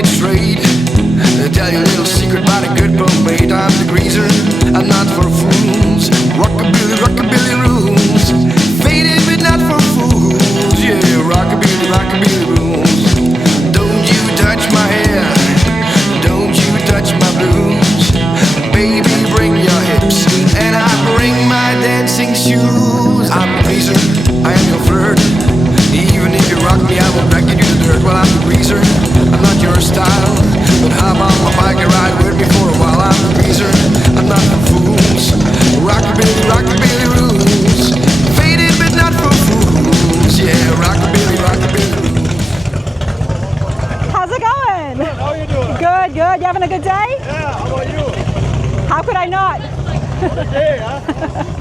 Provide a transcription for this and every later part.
it straight. Tell you a little secret about a good pomade. I'm the greaser, I'm not for fools. Rockabilly, rockabilly rules. Faded but not for fools. Yeah, rockabilly, rockabilly rules. Don't you touch my hair, don't you touch my blues. Baby, bring your hips, and I bring my dancing shoes. I'm the greaser, I am your flirt. Even if you rock me, I will drag you to the dirt. Well, I'm the greaser, I'm not your style. But how about my bike and ride with me for a while? I'm the greaser, I'm not for fools. Rockabilly, rockabilly rules. Faded but not for fools. Yeah, rockabilly, rockabilly rules. How's it going? Good, how are you doing? Good, good. You having a good day? Yeah, how about you? How could I not? What a day, huh?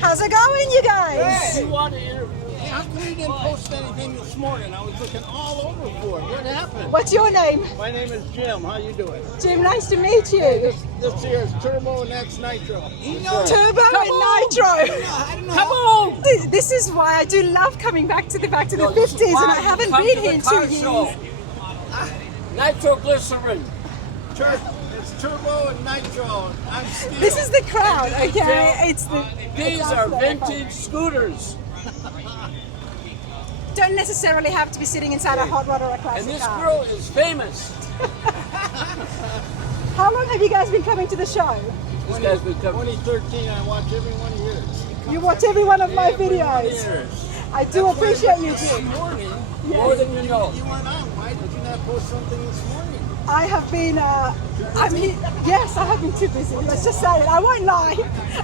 How's it going, you guys? You want to interview? How come you didn't post anything this morning? I was looking all over for it. What happened? What's your name? My name is Jim. How you doing? Jim, nice to meet you. This here is Turbo and that's Nitro. Turbo and Nitro. Come on! This is why I do love coming back to the 50s, and I haven't been here in 2 years. Nitroglycerin. It's Turbo and Nitro. I'm Steel. This is the crowd, okay? It's the. These are vintage scooters. Don't necessarily have to be sitting inside a hot rod or a classic And this car. girl is famous. How long have you guys been coming to the show? This guy's been coming. 2013, I watch every one of yours. You watch every one of my Every one of videos. yours. I do appreciate you, This Jim. morning, More than you know. you weren't on. Why did you not post something this morning? I have been, yes, I have been too busy. Let's just say it. I won't lie.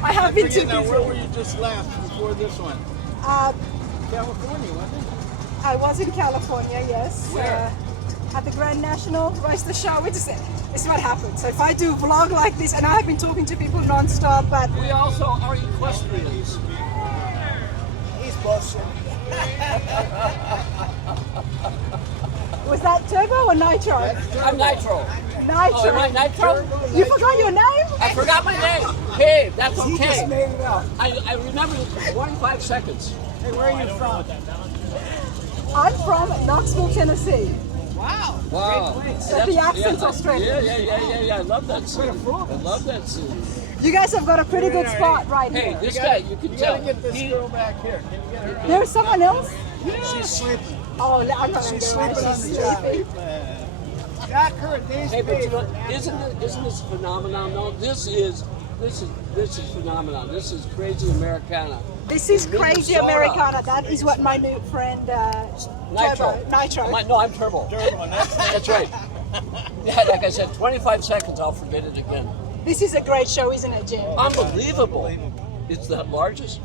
I have been too Now, where were busy. you just last before this one? California, wasn't it? I was in California, yes. Where? At the Grand National, race the show. This is what happens. So if I do a vlog like this, and I have been talking to people non-stop, but We also are equestrians. He's bullshit. was that Turbo or Nitro? I'm Nitro. Nitro. Oh, am I Nitro? You forgot your name? I forgot my name. Hey, that's He just okay. made it up. I remember it for 1.5 seconds. Hey, where are you from? I'm from Knoxville, Tennessee. Wow. Wow. But the accent's Australian. Yeah. I love that scene. I love that scene. You guys have got a pretty good spot right Hey, here. this guy, you can You tell. gotta get this he- girl back here. Can you get her? There's someone else? She's sleeping. Oh, I'm not going to She's do it. sleeping on She's the job. sleeping. Jack her a day's Hey, but pay you know, for that. isn't this a phenomenon? No, this is phenomenon. This is crazy Americana. This is crazy Minnesota. Americana. That is what my new friend Nitro. Nitro. I'm Turbo. That's right. Yeah, like I said, 25 seconds, I'll forget it again. This is a great show, isn't it, Jim? Unbelievable. It's the largest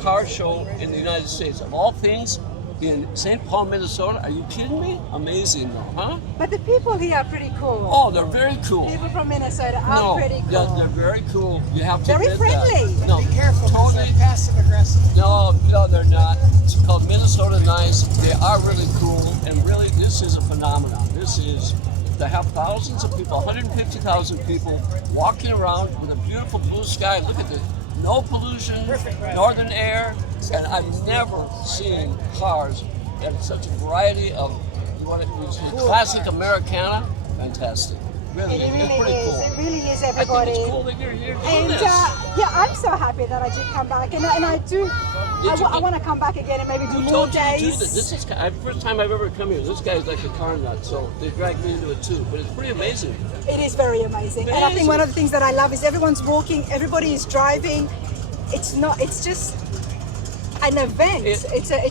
car show in the United States. Of all things, in St. Paul, Minnesota. Are you kidding me? Amazing though, huh? But the people here are pretty cool. Oh, they're very cool. People from Minnesota are pretty cool. Yeah, they're very cool. You have to Very admit friendly. that. No, Be careful, because totally. they're passive aggressive. No, they're not. It's called Minnesota Nice. They are really cool, and really, this is a phenomenon. This is to have thousands of people, 150,000 people walking around with a beautiful blue sky. Look at this. No pollution, northern air, and I've never seen cars and such a variety of classic Americana. Fantastic. Really, It it's really pretty is. cool. It really is, I everybody. think it's cool that you're here doing And this. yeah, I'm so happy that I did come back, and I do. I want to come back again and maybe do Who more told you to do days. this? This is first time I've ever come here. This guy's like a car nut, so they dragged me into it too. But it's pretty amazing. It is very amazing. And I think one of the things that I love is everyone's walking, everybody is driving. It's just an event. It's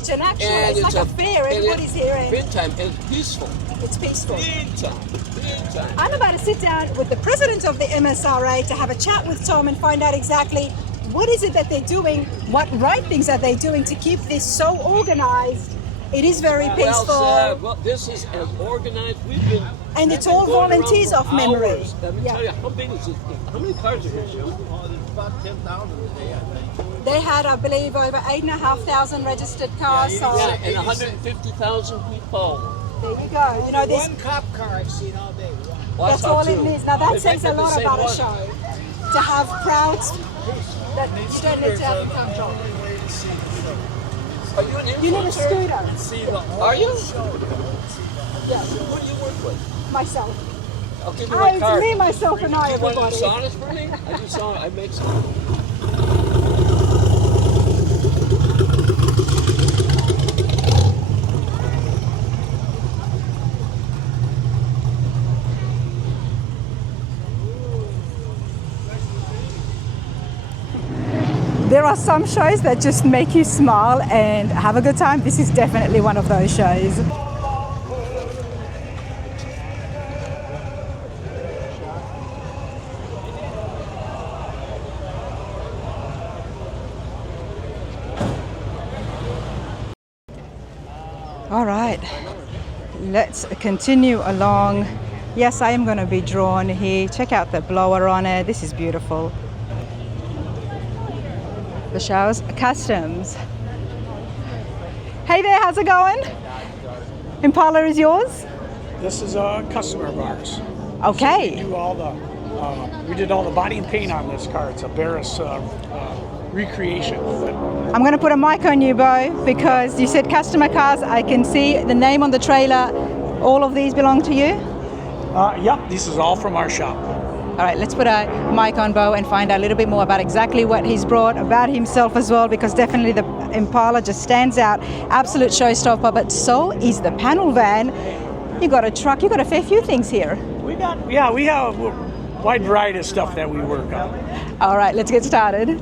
an action. And It's like a fair. and Everybody's here. Big time, and it's peaceful. It's peaceful. Big time. Big time. I'm about to sit down with the president of the MSRA to have a chat with Tom and find out exactly what is it that they're doing, what right things are they doing to keep this so organized. It is very peaceful. Well said. Well, this is as organized. We've been. And it's all volunteers off memory. Let me tell you, how big is it? How many cars are here, Jim? There's about 10,000 today, I think. They had, I believe, over 8,500 registered cars. So Yeah, and 150,000 people. there you go. You know, this, One cop car I've seen all day. One. Well, that's all not it two. needs. Now that They says make a the lot same about a one. show. To have crowds that you don't need to have income job. Are you an influencer? You need a scooter. See the whole Are you? show. Yeah, Who do you work with? myself. I'll give you Oh, my card. it's me, myself, and I, You want to do everybody. saunas for me? I do sauna. I make sauna. There are some shows that just make you smile and have a good time. This is definitely one of those shows. All right, let's continue along. Yes, I am going to be drawn here. Check out the blower on it. This is beautiful. Vescio'S Customs. Hey there, how's it going? Impala is yours? This is a customer of ours. Okay. We did all the body and paint on this car. It's a Barris recreation. I'm going to put a mic on you, Bo, because you said customer cars. I can see the name on the trailer. All of these belong to you? Yep, this is all from our shop. All right, let's put a mic on Bo and find out a little bit more about exactly what he's brought, about himself as well, because definitely the Impala just stands out. Absolute showstopper, but so is the panel van. You got a truck, you got a fair few things here. We have a wide variety of stuff that we work on. All right, let's get started.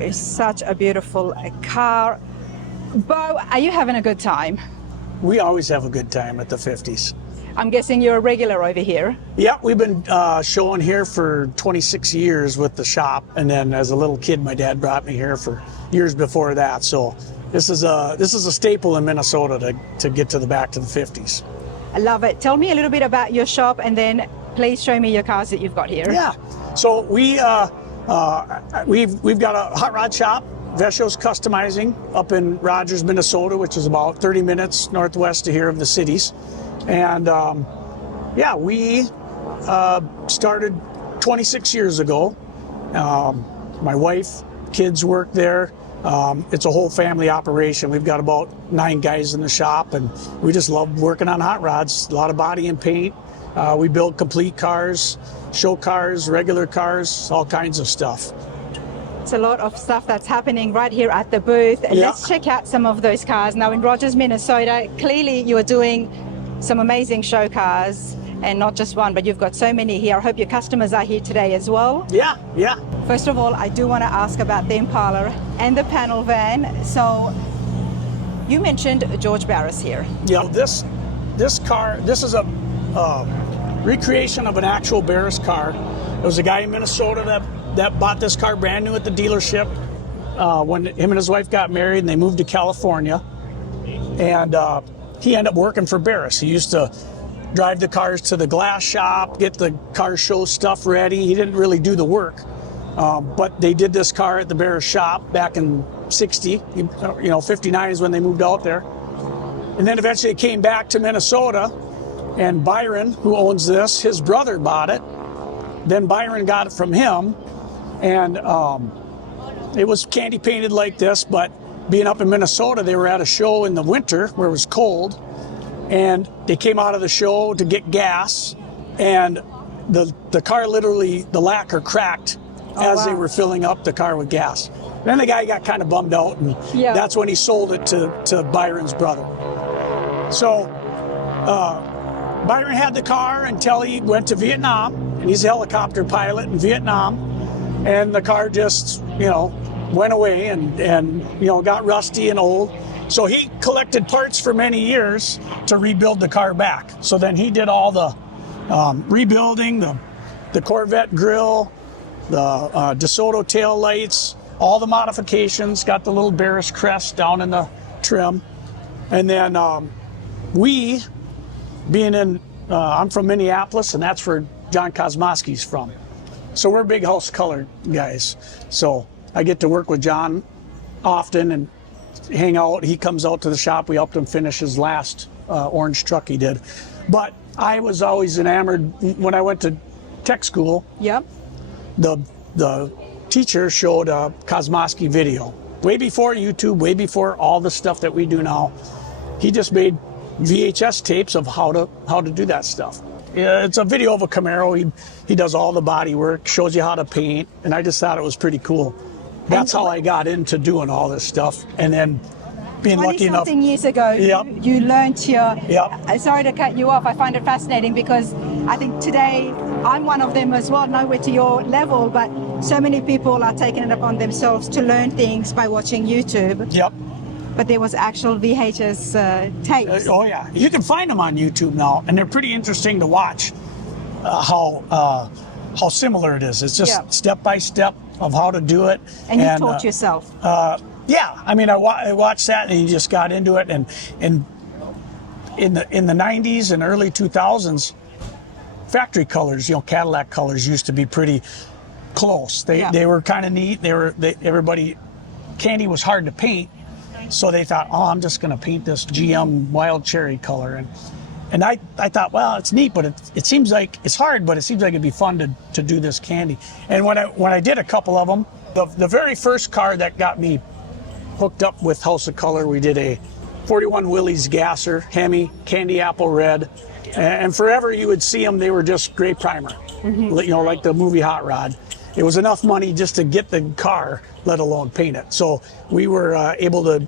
It's such a beautiful car. Bo, are you having a good time? We always have a good time at the 50s. I'm guessing you're a regular over here. Yeah, we've been showing here for 26 years with the shop, and then as a little kid, my dad brought me here for years before that. So this is a staple in Minnesota to get to the back to the 50s. I love it. Tell me a little bit about your shop, and then please show me your cars that you've got here. Yeah, so we've got a hot rod shop, Vescio'S Customizing, up in Rogers, Minnesota, which is about 30 minutes northwest of here of the cities. And we started 26 years ago. My wife, kids work there. It's a whole family operation. We've got about 9 guys in the shop, and we just love working on hot rods. A lot of body and paint. We build complete cars, show cars, regular cars, all kinds of stuff. It's a lot of stuff that's happening right here at the booth. And Yeah. let's check out some of those cars. Now in Rogers, Minnesota, clearly you are doing some amazing show cars, and not just one, but you've got so many here. I hope your customers are here today as well. Yeah. First of all, I do want to ask about the Impala and the panel van. So you mentioned George Barris here. Yeah, this car, this is a recreation of an actual Barris car. There was a guy in Minnesota that bought this car brand new at the dealership when him and his wife got married, and they moved to California. And he ended up working for Barris. He used to drive the cars to the glass shop, get the car show stuff ready. He didn't really do the work. But they did this car at the Barris shop back in 60. 59 is when they moved out there. And then eventually it came back to Minnesota, and Byron, who owns this, his brother bought it. Then Byron got it from him, and it was candy painted like this, but being up in Minnesota, they were at a show in the winter where it was cold, and they came out of the show to get gas, and the car literally, the lacquer cracked as they were filling up the car with gas. Then the guy got kind of bummed out, and that's when he sold it to Byron's brother. So Byron had the car until he went to Vietnam, and he's a helicopter pilot in Vietnam, and the car just, went away and got rusty and old. So he collected parts for many years to rebuild the car back. So then he did all the rebuilding, the Corvette grille, the DeSoto tail lights, all the modifications, got the little Barris crest down in the trim. And then we, being in, I'm from Minneapolis, and that's where John Kosmowski's from. So we're big house color guys. So I get to work with John often and hang out. He comes out to the shop. We helped him finish his last orange truck he did. But I was always enamored when I went to tech school. Yep. The teacher showed a Kosmowski video. Way before YouTube, way before all the stuff that we do now. He just made VHS tapes of how to do that stuff. Yeah, it's a video of a Camaro. He does all the body work, shows you how to paint, and I just thought it was pretty cool. That's how I got into doing all this stuff. And then being lucky enough. 20-something years ago, Yep. you learned your. Yep. Sorry to cut you off. I find it fascinating because I think today I'm one of them as well, nowhere to your level, but so many people are taking it upon themselves to learn things by watching YouTube. Yep. But there was actual VHS tapes. Oh yeah, you can find them on YouTube now, and they're pretty interesting to watch. How similar it is. It's just step by step of how to do it. And you taught yourself. Yeah, I mean, I watched that and you just got into it. And in the 90s and early 2000s, factory colors, Cadillac colors used to be pretty close. They were kind of neat. Everybody, candy was hard to paint, so they thought, oh, I'm just going to paint this GM wild cherry color. And I thought, well, it's neat, but it seems like it's hard, but it seems like it'd be fun to do this candy. And when I did a couple of them, the very first car that got me hooked up with House of Color, we did a 41 Willys Gasser, Hemi, candy apple red, and forever you would see them, they were just gray primer, like the movie Hot Rod. It was enough money just to get the car, let alone paint it. So we were able to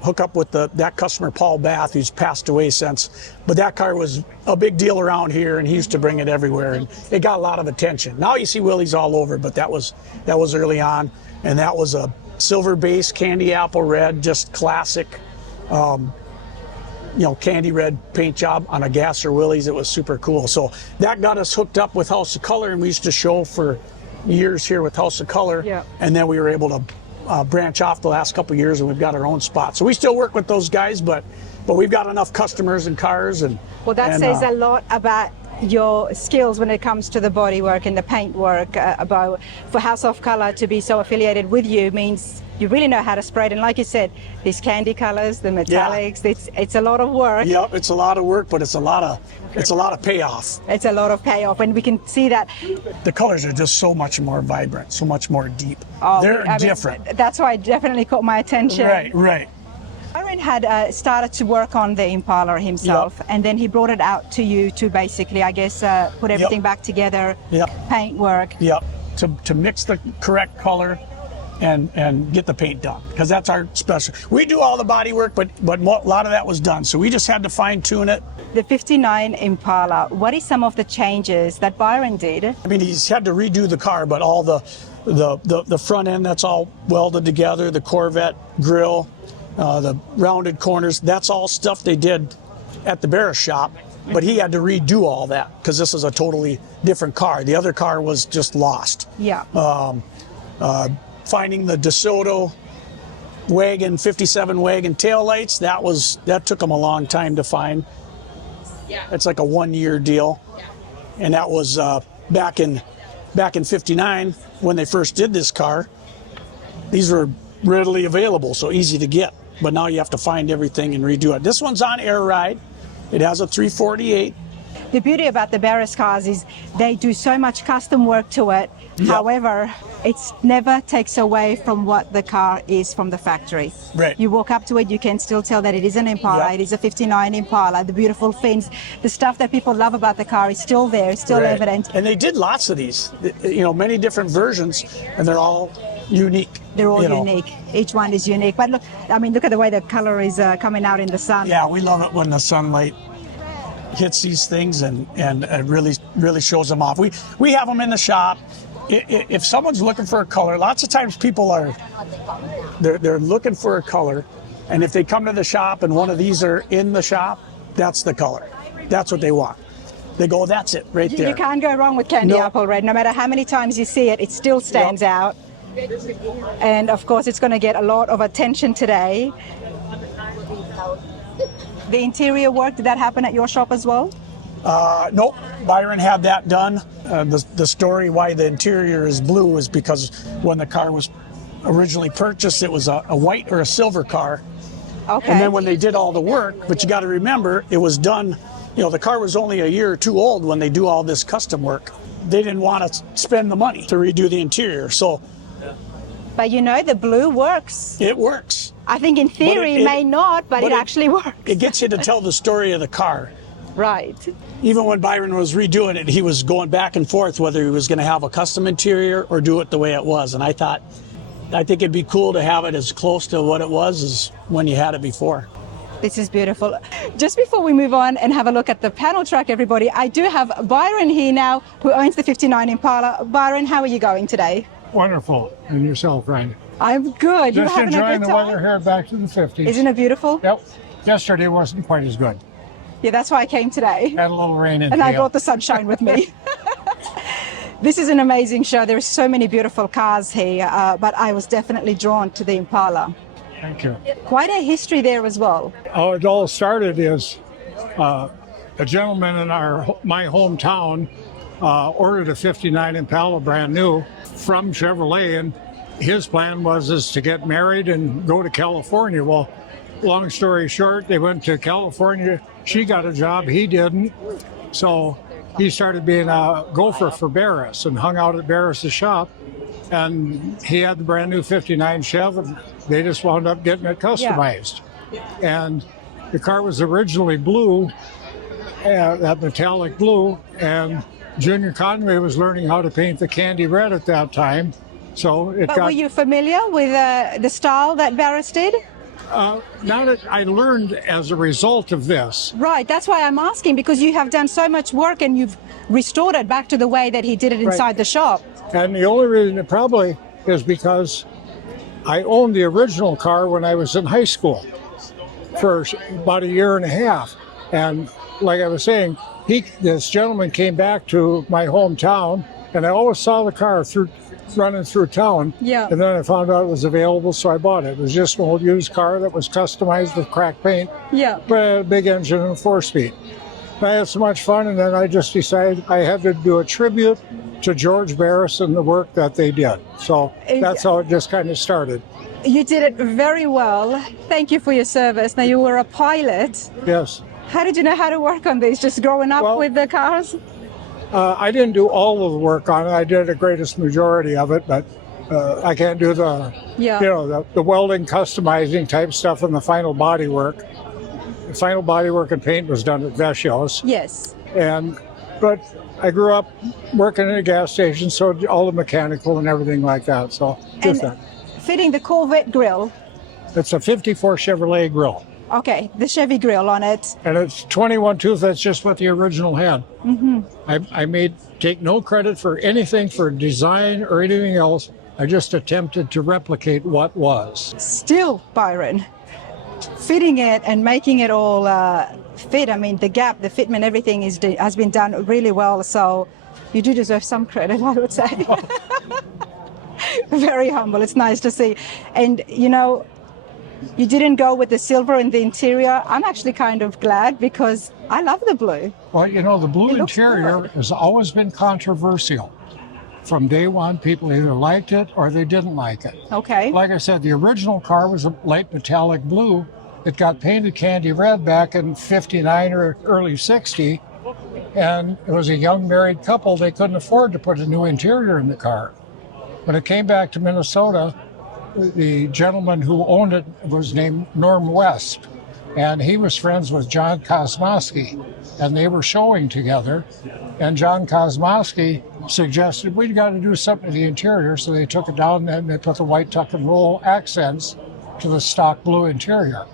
hook up with that customer, Paul Bath, who's passed away since. But that car was a big deal around here, and he used to bring it everywhere, and it got a lot of attention. Now you see Willys all over, but that was early on, and that was a silver base candy apple red, just classic, candy red paint job on a Gasser Willys. It was super cool. So that got us hooked up with House of Color, and we used to show for years here with House of Color, and then we were able to branch off the last couple of years, and we've got our own spot. So we still work with those guys, but we've got enough customers and cars. Well, that says a lot about your skills when it comes to the body work and the paint work. For House of Color to be so affiliated with you means you really know how to spray it. And like you said, these candy colors, the metallics, it's a lot of work. Yep, it's a lot of work, but it's a lot of payoff. It's a lot of payoff, and we can see that. The colors are just so much more vibrant, so much more deep. They're different. That's why it definitely caught my attention. Right. Byron had started to work on the Impala himself, and then he brought it out to you to basically, I guess, put everything back together, paint work. Yep, to mix the correct color and get the paint done, because that's our special. We do all the body work, but a lot of that was done, so we just had to fine tune it. The 59 Impala, what is some of the changes that Byron did? I mean, he's had to redo the car, but all the front end, that's all welded together, the Corvette grille, the rounded corners, that's all stuff they did at the Barris shop, but he had to redo all that because this is a totally different car. The other car was just lost. Finding the DeSoto wagon, 57 wagon taillights, that took him a long time to find. It's like a 1-year deal. And that was back in 59 when they first did this car. These were readily available, so easy to get. But now you have to find everything and redo it. This one's on air ride. It has a 348. The beauty about the Barris cars is they do so much custom work to it. However, it never takes away from what the car is from the factory. Right. You walk up to it, you can still tell that it is an Impala. It is a 59 Impala. The beautiful fins, the stuff that people love about the car is still there, still evident. And they did lots of these, many different versions, and they're all unique. They're all unique. Each one is unique. But look at the way the color is coming out in the sun. Yeah, we love it when the sunlight hits these things and it really shows them off. We have them in the shop. If someone's looking for a color, lots of times people they're looking for a color And if they come to the shop and one of these are in the shop, that's the color. That's what they want. They go, that's it right there. You can't go wrong with candy No. apple red. No matter how many times you see it, it still stands out. And of course, it's going to get a lot of attention today. The interior work, did that happen at your shop as well? Nope, Byron had that done. The story why the interior is blue is because when the car was originally purchased, it was a white or a silver car. Okay. And then when they did all the work, but you got to remember, it was done, the car was only a year or two old when they do all this custom work. They didn't want to spend the money to redo the interior, so. But the blue works. It works. I think in theory it may not, but it actually works. It gets you to tell the story of the car. Right. Even when Byron was redoing it, he was going back and forth whether he was going to have a custom interior or do it the way it was. And I think it'd be cool to have it as close to what it was as when you had it before. This is beautiful. Just before we move on and have a look at the panel truck, everybody, I do have Byron here now, who owns the 59 Impala. Byron, how are you going today? Wonderful. And yourself, Ryan? I'm good. Just having a enjoying good the time? weather here back to the 50s. Isn't it beautiful? Yep. Yesterday wasn't quite as good. Yeah, that's why I came today. Had a little rain and I hail. brought the sunshine with me. This is an amazing show. There are so many beautiful cars here, but I was definitely drawn to the Impala. Thank you. Quite a history there as well. How it all started is a gentleman in my hometown ordered a 59 Impala brand new from Chevrolet, and his plan was to get married and go to California. Well, long story short, they went to California. She got a job, he didn't. So he started being a gopher for Barris and hung out at Barris' shop. And he had the brand new 59 Chev, and they just wound up getting it customized. Yeah. And the car was originally blue, that metallic blue, and Junior Conway was learning how to paint the candy red at that time. So were you familiar with the style that Barris did? Now that I learned as a result of this. Right, that's why I'm asking, because you have done so much work and you've restored it back to the way that he did it inside the shop. And the only reason it probably is because I owned the original car when I was in high school for about a year and a half. And like I was saying, this gentleman came back to my hometown, and I always saw the car running through town. Yeah. And then I found out it was available, so I bought it. It was just an old used car that was customized with cracked paint. Yeah. But it had a big engine and a 4-speed. I had so much fun, and then I just decided I had to do a tribute to George Barris and the work that they did. So that's how it just kind of started. You did it very well. Thank you for your service. Now, you were a pilot. Yes. How did you know how to work on these? Just growing up with the cars? I didn't do all of the work on it. I did the greatest majority of it, but I can't do the welding, customizing type stuff and the final body work. The final body work and paint was done at Vescio'S. Yes. But I grew up working at a gas station, so all the mechanical and everything like that. So just that. Fitting the Corvette grill. It's a 54 Chevrolet grill. Okay, the Chevy grill on it. And it's 21 tooth. That's just what the original had. Mm-hmm. I take no credit for anything for design or anything else. I just attempted to replicate what was. Still, Byron, fitting it and making it all fit. I mean, the gap, the fitment, everything has been done really well. So you do deserve some credit, I would say. Very humble. It's nice to see. And, you didn't go with the silver in the interior. I'm actually kind of glad because I love the blue. Well, the blue interior has always been controversial. From day one, people either liked it or they didn't like it. Okay. Like I said, the original car was a light metallic blue. It got painted candy red back in 59 or early 60. And it was a young married couple. They couldn't afford to put a new interior in the car. When it came back to Minnesota, the gentleman who owned it was named Norm West, and he was friends with John Kosmosky, and they were showing together, and John Kosmosky suggested we got to do something to the interior, so they took it down and they put the white tuck and roll accents to the stock blue interior.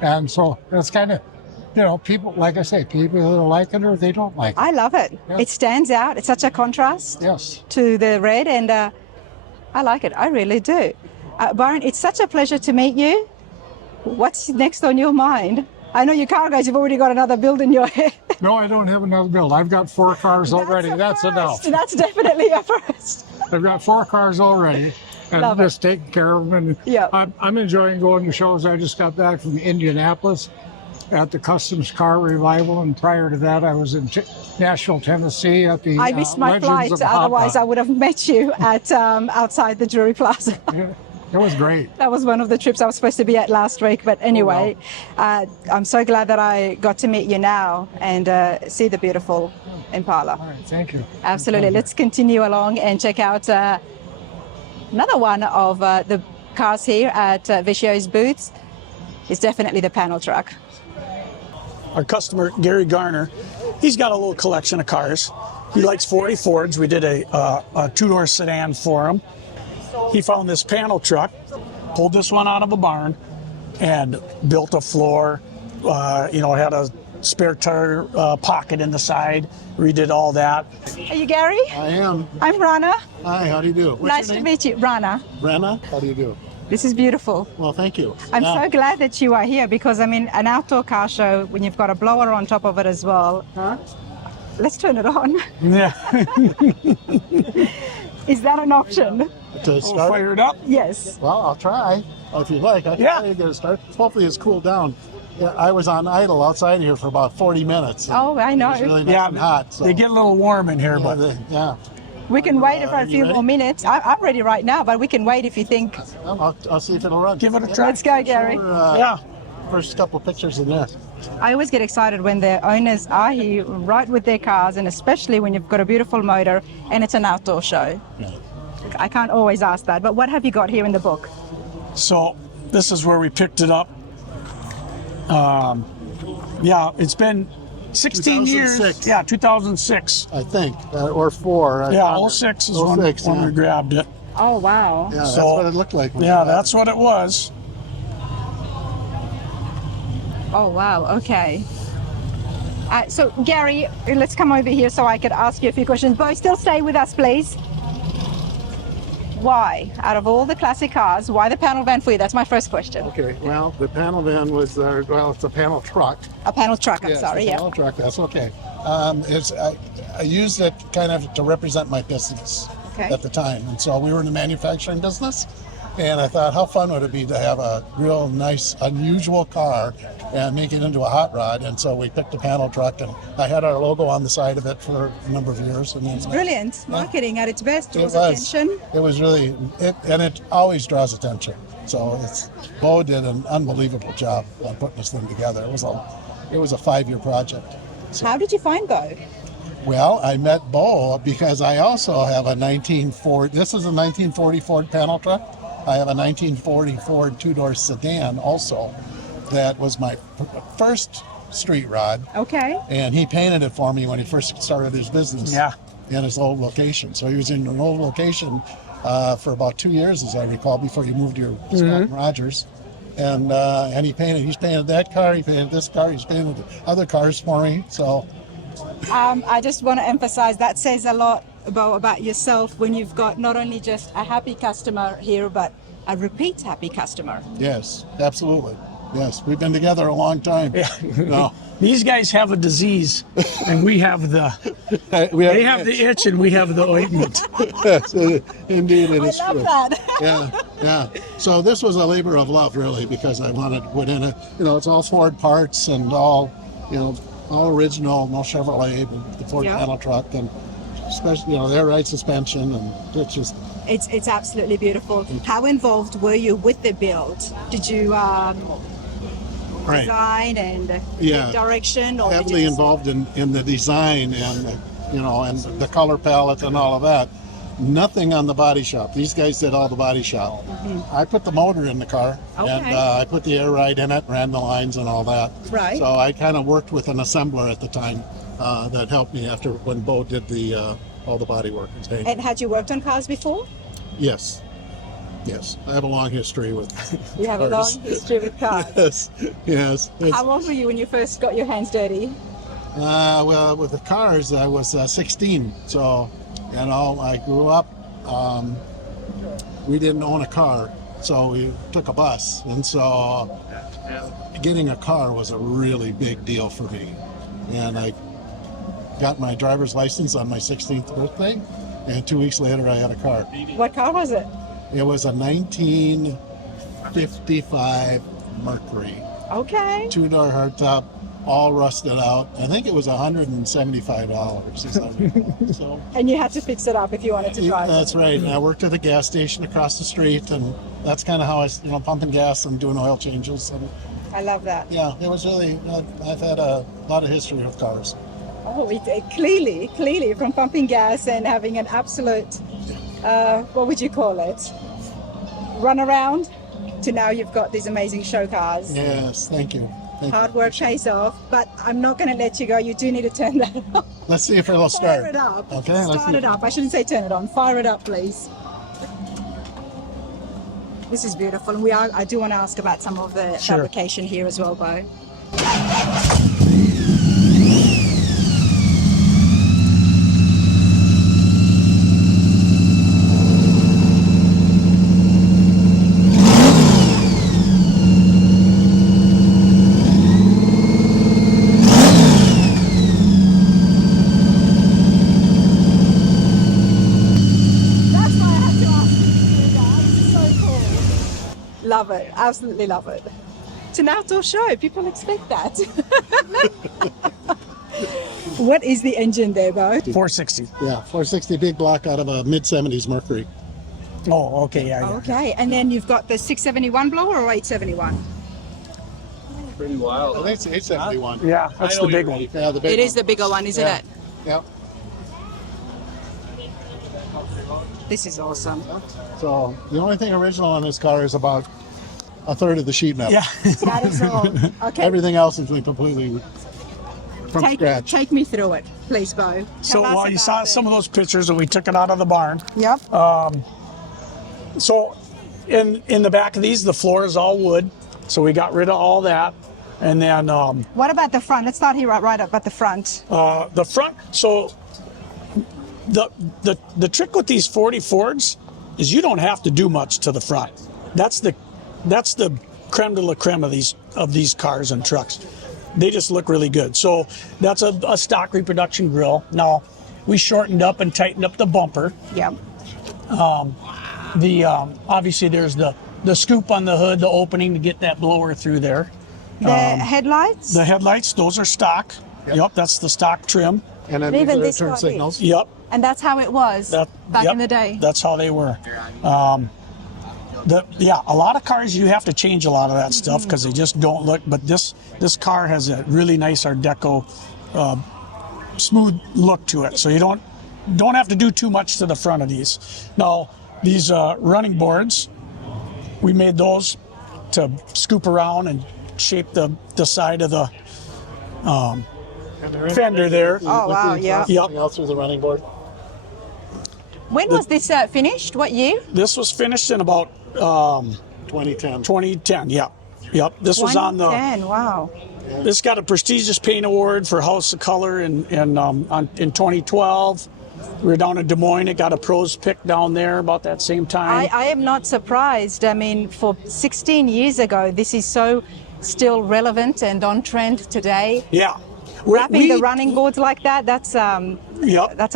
And so it's kind of, people, like I say, people either like it or they don't like it. I love it. Yeah. It stands out. It's such a contrast to the red, and I like it. I really do. Byron, it's such a pleasure to meet you. What's next on your mind? I know you car guys, you've already got another build in your head. No, I don't have another build. I've got 4 cars already. That's enough. That's definitely a first. I've got 4 cars already, and Love it. just taking care of them. And Yeah. I'm enjoying going to shows. I just got back from Indianapolis at the Customs Car Revival, and prior to that, I was in Nashville, Tennessee at the I missed my Legends flight, of Hot otherwise Rod. I would have met you at outside the Jewelry Plaza. Yeah, it was great. That was one of the trips I was supposed to be at last week. But anyway, I'm so glad that I got to meet you now and see the beautiful Impala. All right, thank you. Absolutely. Let's continue along and check out another one of the cars here at Vescio'S booths. It's definitely the panel truck. Our customer, Gary Garner, he's got a little collection of cars. He likes 40 Fords. We did a 2-door sedan for him. He found this panel truck, pulled this one out of a barn, and built a floor. It had a spare tire pocket in the side. Redid all that. Are you Gary? I am. I'm Rana. Hi, how do you do? What's Nice your to name? meet you. Rana. Brenna, how do you do? This is beautiful. Well, thank you. I'm so glad that you are here because, I mean, an outdoor car show, when you've got a blower on top of it as well. Let's turn it on. Yeah. Is that an option? To start, Fire it up. Yes. well, I'll try. If you like, I can Yeah. try to get it started. Hopefully it's cooled down. Yeah, I was on idle outside here for about 40 minutes. Oh, I know. It was really nice Yeah, and hot. So. they get a little warm in here, yeah, but yeah. We can wait for a you few ready? more minutes. I'm ready right now, but we can wait if you think. I'll see if it'll run. give it a try. Let's go, Gary. Yeah. First couple pictures in there. I always get excited when the owners are here right with their cars, and especially when you've got a beautiful motor and it's an outdoor show. Yeah. I can't always ask that, but what have you got here in the book? So this is where we picked it up. It's been 16 years. 2006. Yeah, 2006. I think, or 4. Yeah, 06 is when 06, we yeah. grabbed it. Oh, wow. Yeah, that's So- what it looked like. when Yeah, you got that's it. what it was. Oh, wow. Okay. So, Gary, let's come over here so I could ask you a few questions. Bo, still stay with us, please. Why, out of all the classic cars, why the panel van for you? That's my first question. Okay, well, the panel van was, it's a panel truck. A panel truck, I'm Yes, sorry, the yeah. panel truck, that's okay. I used it kind of to represent my business Okay. at the time. And so we were in the manufacturing business. And I thought, how fun would it be to have a real nice, unusual car and make it into a hot rod? And so we picked a panel truck, and I had our logo on the side of it for a number of years. And it's Brilliant. Marketing at its best, draws It was. attention. It was really, it always draws attention. So Bo did an unbelievable job on putting this thing together. It was a 5-year project. How did you find Bo? Well, I met Bo because I also have a 1940. This is a 1940 Ford panel truck. I have a 1940 Ford 2-door sedan also. That was my first street rod. Okay. And he painted it for me when he first started his business. Yeah. In his old location. So he was in an old location for about 2 years, as I recall, before you moved to your Scott and Rogers. And he's painted that car, he painted this car, he's painted other cars for me. So I just want to emphasize that says a lot about yourself when you've got not only just a happy customer here, but a repeat happy customer. yes, absolutely. Yes, we've been together a long time. Yeah. No. These guys have a disease, and we have they have the itch, and we have the ointment. Yes, indeed, it I is love true. that. Yeah. So this was a labor of love, really, because I wanted to put in it's all Ford parts and all original, no Chevrolet, but the Ford Yeah. panel truck, and especially, air ride suspension, and it's just, It's absolutely beautiful. How involved were you with the build? Did you right. design and Yeah. direction, or did Heavily you just- involved in the design and and the color palette and all of that. Nothing on the body shop. These guys did all the body shop. I put the motor in the car, and Okay. I put the air ride in it, ran the lines and all that. Right. So I kind of worked with an assembler at the time that helped me after when Bo did the all the body work and paint. And had you worked on cars before? Yes. I have a long history with. You have a long cars. history with cars. Yes. How old were you when you first got your hands dirty? Well, with the cars, I was 16. So, I grew up. We didn't own a car, So we took a bus, and so getting a car was a really big deal for me. And I got my driver's license on my 16th birthday, and 2 weeks later I had a car. What car was it? It was a 1955 Mercury. Okay. Two-door hardtop, all rusted out. I think it was $175. So And you had to fix it up if you wanted to drive it. that's right. And I worked at a gas station across the street, and that's kind of how I, pumping gas and doing oil changes. And I love that. yeah, it was really. I've had a lot of history with cars. Oh, clearly from pumping gas and having an absolute, what would you call it? Run around to now you've got these amazing show cars. Yes, thank you. Hard work pays off, but I'm not going to let you go. You do need to turn that on. Let's see if it'll start. Fire it up. Okay, let's Start see. it up. I shouldn't say turn it on. Fire it up, please. This is beautiful. And I do want to ask about some of the fabrication here as well, Bo. Love it, absolutely love it. It's an outdoor show, people expect that. What is the engine there, Bo? 460. Yeah, 460 big block out of a mid-70s Mercury. Oh, okay, yeah. Okay, and then you've got the 671 blower or 871? Pretty wild. I think it's 871. Yeah, that's the big one. Yeah, the big It one. is the bigger one, isn't Yeah. it? Yeah. This is awesome. So the only thing original on this car is about a third of the sheet metal. Yeah. That is all. Okay, Everything else is completely from scratch. take me through it, please, Bo. So Tell us while you saw about some of those pictures and we took it out of the barn. Yep. So in the back of these, the floor is all wood. So we got rid of all that. And then What about the front? Let's start here right up at the front. the front, so the trick with these 40 Fords is you don't have to do much to the front. That's the creme de la creme of these cars and trucks. They just look really good. So that's a stock reproduction grille. Now we shortened up and tightened up the bumper. Yep. Obviously there's the scoop on the hood, the opening to get that blower through there. The headlights? The headlights, those are stock. Yep, that's the stock trim. And then Even these are this turn one signals. Yep. And that's how it was back Yep, in the day. That's how they were. A lot of cars you have to change a lot of that stuff because they just don't look. But this car has a really nice Art Deco, smooth look to it. So you don't have to do too much to the front of these. Now these running boards, we made those to scoop around and shape the side of the fender there. Oh, wow, yeah. Yep. Something else with the running board. When was this finished? What year? This was finished in about 2010. 2010. Yep. This was on the. 2010, wow. This got a prestigious paint award for House of Color in 2012. We were down in Des Moines. It got a pros pick down there about that same time. I am not surprised. I mean, for 16 years ago, this is so still relevant and on trend today. Yeah. Wrapping the running boards like that, that's a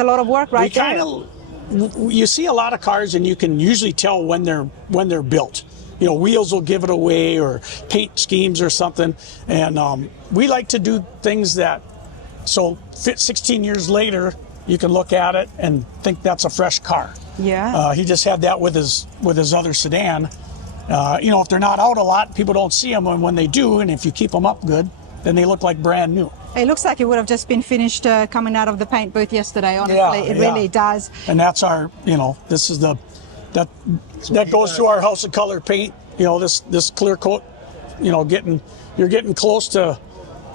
lot of work right there. You see a lot of cars and you can usually tell when they're built. Wheels will give it away or paint schemes or something. And we like to do things that, so 16 years later, you can look at it and think that's a fresh car. Yeah. He just had that with his other sedan. If they're not out a lot, people don't see them. And when they do, and if you keep them up good, then they look like brand new. It looks like it would have just been finished coming out of the paint booth yesterday, honestly. It really does. And that's our, this is that goes to our House of Color paint. This clear coat, you're getting close to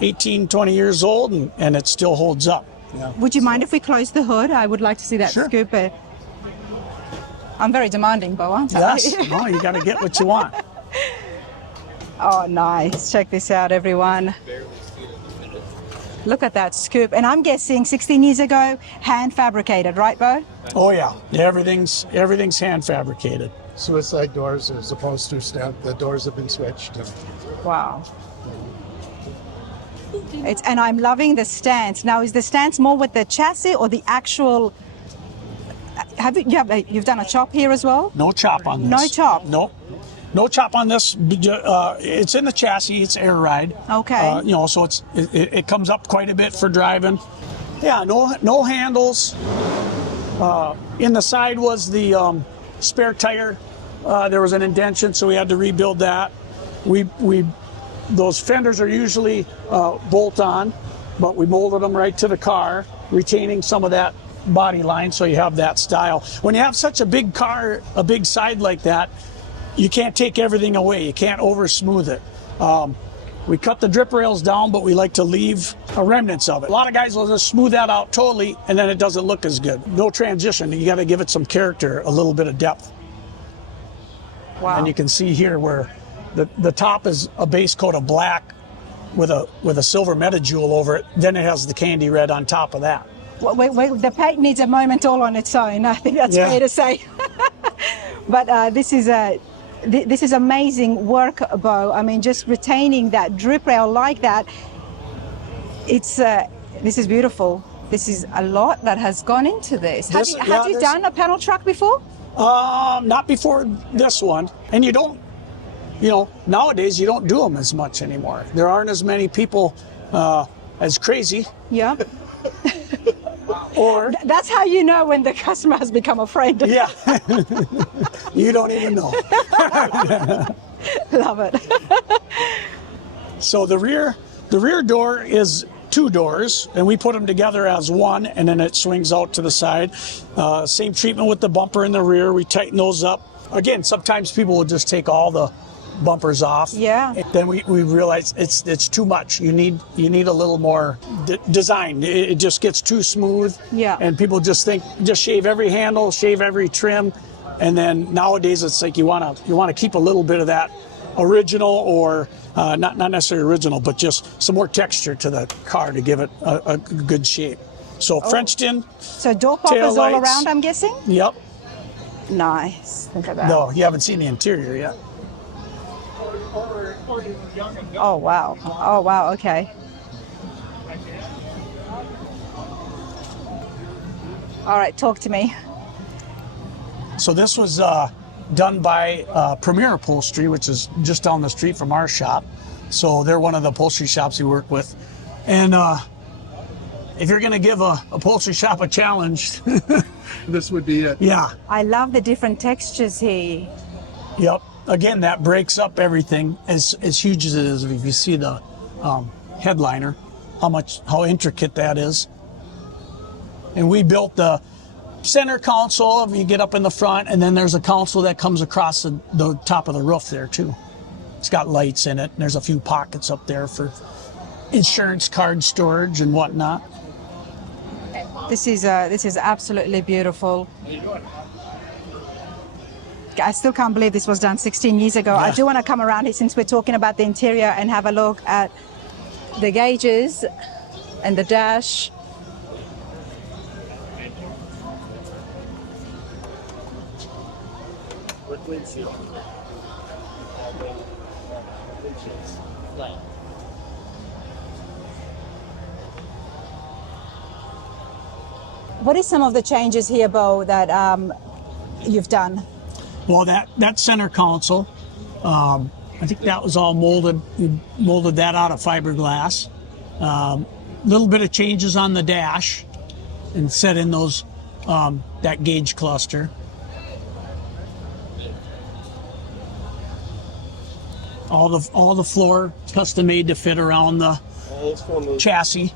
18, 20 years old and it still holds up. Yeah. Would you mind if we close the hood? I would like to see that scoop. I'm very demanding, Bo, aren't I? Yes. No, you got to get what you want. Oh, nice. Check this out, everyone. Look at that scoop. And I'm guessing 16 years ago, hand fabricated, right, Bo? Oh, yeah. Everything's hand fabricated. suicide doors as opposed to the doors have been switched. Wow. And I'm loving the stance. Now, is the stance more with the chassis or the actual? You've done a chop here as well? No chop on this. No chop? Nope. No chop on this. It's in the chassis. It's air ride. Okay. So it comes up quite a bit for driving. Yeah. No handles. In the side was the spare tire. There was an indentation, so we had to rebuild that. Those fenders are usually bolt on, but we molded them right to the car, retaining some of that body line, so you have that style. When you have such a big car, a big side like that, you can't take everything away. You can't over smooth it. We cut the drip rails down, but we like to leave a remnants of it. A lot of guys will just smooth that out totally, and then it doesn't look as good. No transition. You got to give it some character, a little bit of depth. Wow. And you can see here where the top is a base coat of black with a silver metajewel over it. Then it has the candy red on top of that. Wait, the paint needs a moment all on its own. I think that's fair to say. But this is amazing work, Bo. I mean, just retaining that drip rail like that. This is beautiful. This is a lot that has gone into this. Have you done a panel truck before? Not before this one. And nowadays you don't do them as much anymore. There aren't as many people as crazy. Yeah. Or that's how you know when the customer has become a friend. Yeah. You don't even know. Love it. So the rear door is 2 doors, and we put them together as one, and then it swings out to the side. Same treatment with the bumper in the rear. We tighten those up. Again, sometimes people will just take all the bumpers off. Yeah. And then we realize it's too much. You need a little more design. It just gets too smooth. Yeah. And people just think just shave every handle, shave every trim, and then nowadays it's like you want to keep a little bit of that original, or not necessarily original, but just some more texture to the car to give it a good shape. So Frenched in. So door poppers all around, I'm guessing? Yep. Nice. Look at that. No, you haven't seen the interior yet. Oh wow. Oh wow, okay. All right, talk to me. So this was done by Premier Upholstery, which is just down the street from our shop. So they're one of the upholstery shops we work with. And if you're going to give a upholstery shop a challenge, This would be it. yeah. I love the different textures here. Yep. Again, that breaks up everything as huge as it is. If you see the headliner, how intricate that is. And we built the center console. If you get up in the front, and then there's a console that comes across the top of the roof there too. It's got lights in it, and there's a few pockets up there for insurance card storage and whatnot. This is absolutely beautiful. I still can't believe this was done 16 years ago. Yeah. I do want to come around here since we're talking about the interior and have a look at the gauges and the dash. What is some of the changes here, Bo, that you've done? Well, that center console, I think that was all molded. We molded that out of fiberglass. Little bit of changes on the dash, and set in those that gauge cluster. All the floor custom made to fit around the chassis.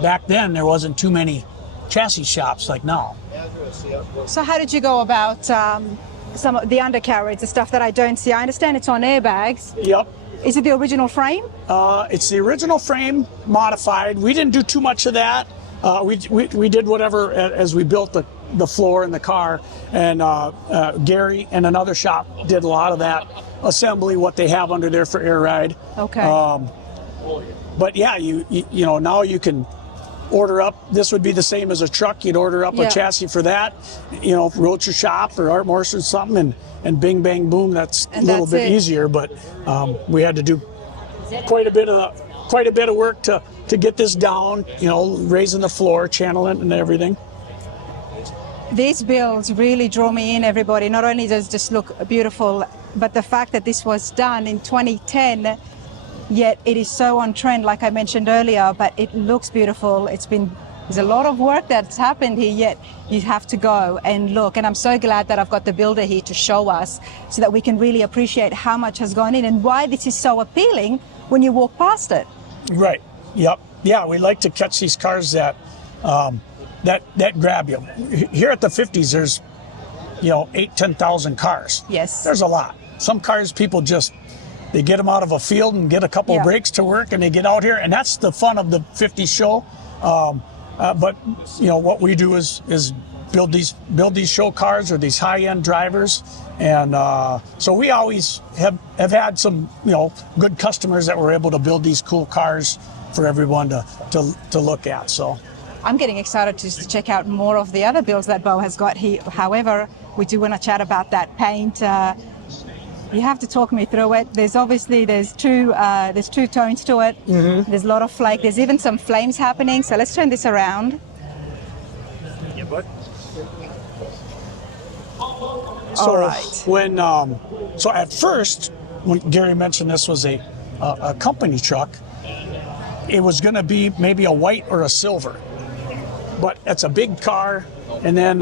Back then, there wasn't too many chassis shops like now. So how did you go about some of the undercarriage, the stuff that I don't see? I understand it's on airbags. Yep. Is it the original frame? It's the original frame modified. We didn't do too much of that. We did whatever as we built the floor in the car. And Gary and another shop did a lot of that assembly, what they have under there for air ride. Okay. But yeah, you know, now you can order up. This would be the same as a truck. You'd order up a chassis for that, you know, Roach Shop or Art Morse or something, and bing, bang, boom. That's a little bit easier, but we had to do quite a bit of work to get this down, you know, raising the floor, channeling it and everything. These builds really draw me in, everybody. Not only does it just look beautiful, but the fact that this was done in 2010, yet it is so on trend, like I mentioned earlier, but it looks beautiful. There's a lot of work that's happened here, yet you have to go and look. And I'm so glad that I've got the builder here to show us so that we can really appreciate how much has gone in and why this is so appealing when you walk past it. Right. Yep. Yeah, we like to catch these cars that grab you. Here at the 50s, there's, you know, 10,000 cars. Yes. There's a lot. Some cars people they get them out of a field and get a couple of breaks to work, and they get out here, and that's the fun of the 50s show. But you know what we do is build these show cars or these high-end drivers, and so we always have had some, you know, good customers that were able to build these cool cars for everyone to look at. So I'm getting excited to check out more of the other builds that Bo has got here. However, we do want to chat about that paint. You have to talk me through it. There's two tones to it. Mm-hmm. There's a lot of flake. There's even some flames happening. So let's turn this around. Yeah, bud. All right. So at first, when Gary mentioned this was a company truck, it was going to be maybe a white or a silver, but it's a big car, and then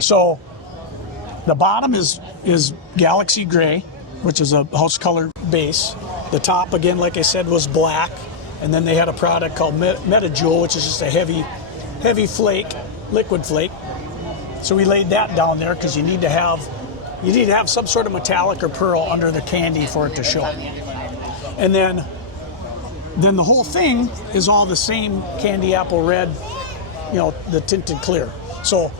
so. The bottom is Galaxy Gray, which is a house color base. The top, again, like I said, was black. And then they had a product called Metajewel, which is just a heavy flake, liquid flake. So we laid that down there because you need to have some sort of metallic or pearl under the candy for it to show. And then the whole thing is all the same candy apple red, you know, the tinted clear. So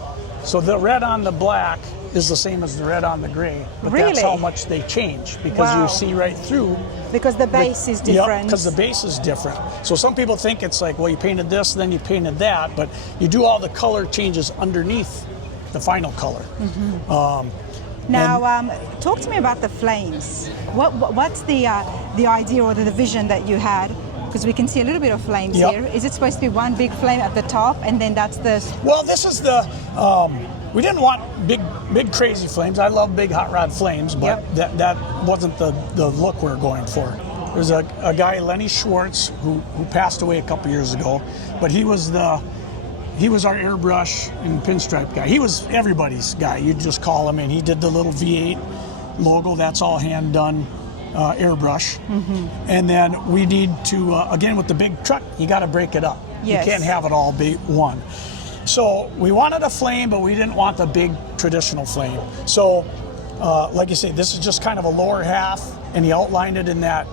the red on the black is the same as the red on the gray, but really? That's how much they change, because you see right through. Because the base is different. Yep, because the base is different. So some people think it's like, well, you painted this, then you painted that, but you do all the color changes underneath the final color. Mm-hmm. Now, talk to me about the flames. What's the idea or the vision that you had? Because we can see a little bit of flames here. Is it supposed to be one big flame at the top, and then that's the... Well, this is the... we didn't want big crazy flames. I love big hot rod flames, but that wasn't the look we were going for. There's a guy, Lenny Schwartz, who passed away a couple years ago, but he was our airbrush and pinstripe guy. He was everybody's guy. You'd just call him, and he did the little V8 logo. That's all hand done. Airbrush. Mm-hmm. And then we need to, again, with the big truck, you got to break it up. Yes. You can't have it all be one. So we wanted a flame, but we didn't want the big traditional flame. So, like you say, this is just kind of a lower half, and he outlined it in that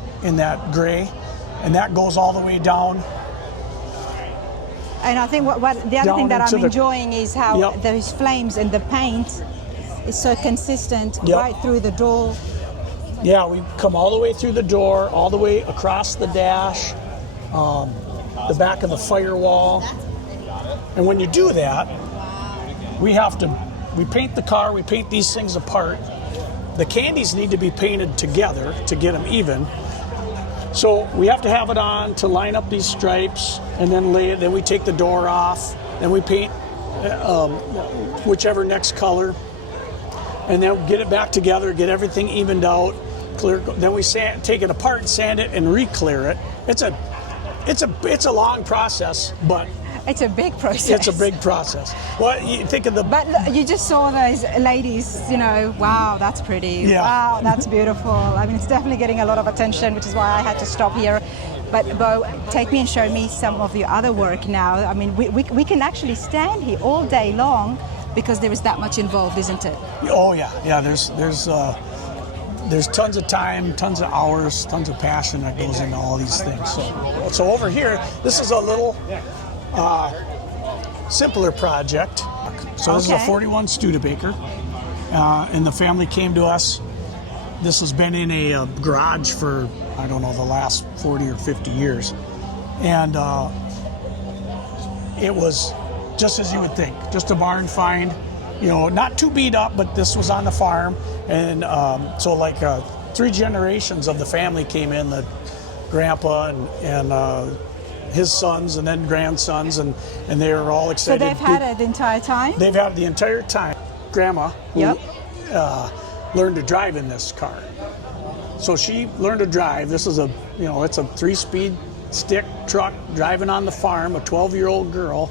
gray, and that goes all the way down. And I think what the other thing that I'm enjoying is how those flames and the paint is so consistent right through the door. Yeah, we come all the way through the door, all the way across the dash, the back of the firewall. And when you do that, we paint the car, we paint these things apart. The candies need to be painted together to get them even. So we have to have it on to line up these stripes, and then lay it. Then we take the door off, then we paint whichever next color, and then get it back together, get everything evened out, clear. Then we take it apart, sand it, and re-clear it. It's a long process, but it's a big process. It's a big process. Well, you think of the... But look, you just saw those ladies, you know, wow, that's pretty. Yeah. Wow, that's beautiful. I mean, it's definitely getting a lot of attention, which is why I had to stop here. But Bo, take me and show me some of your other work now. I mean, we can actually stand here all day long because there is that much involved, isn't it? Oh, yeah. Yeah, there's tons of time, tons of hours, tons of passion that goes into all these things. So over here, this is a little... simpler project. So this is a 41 Studebaker, and the family came to us. This has been in a garage for, I don't know, the last 40 or 50 years. And it was just as you would think, just a barn find, you know, not too beat up, but this was on the farm. And so like 3 generations of the family came in, the grandpa and his sons and then grandsons, and they were all So excited. they've had it the entire time? They've had it the entire time. Grandma, who Yep. learned to drive in this car. So she learned to drive. This is it's a 3-speed stick truck driving on the farm, a 12-year-old girl.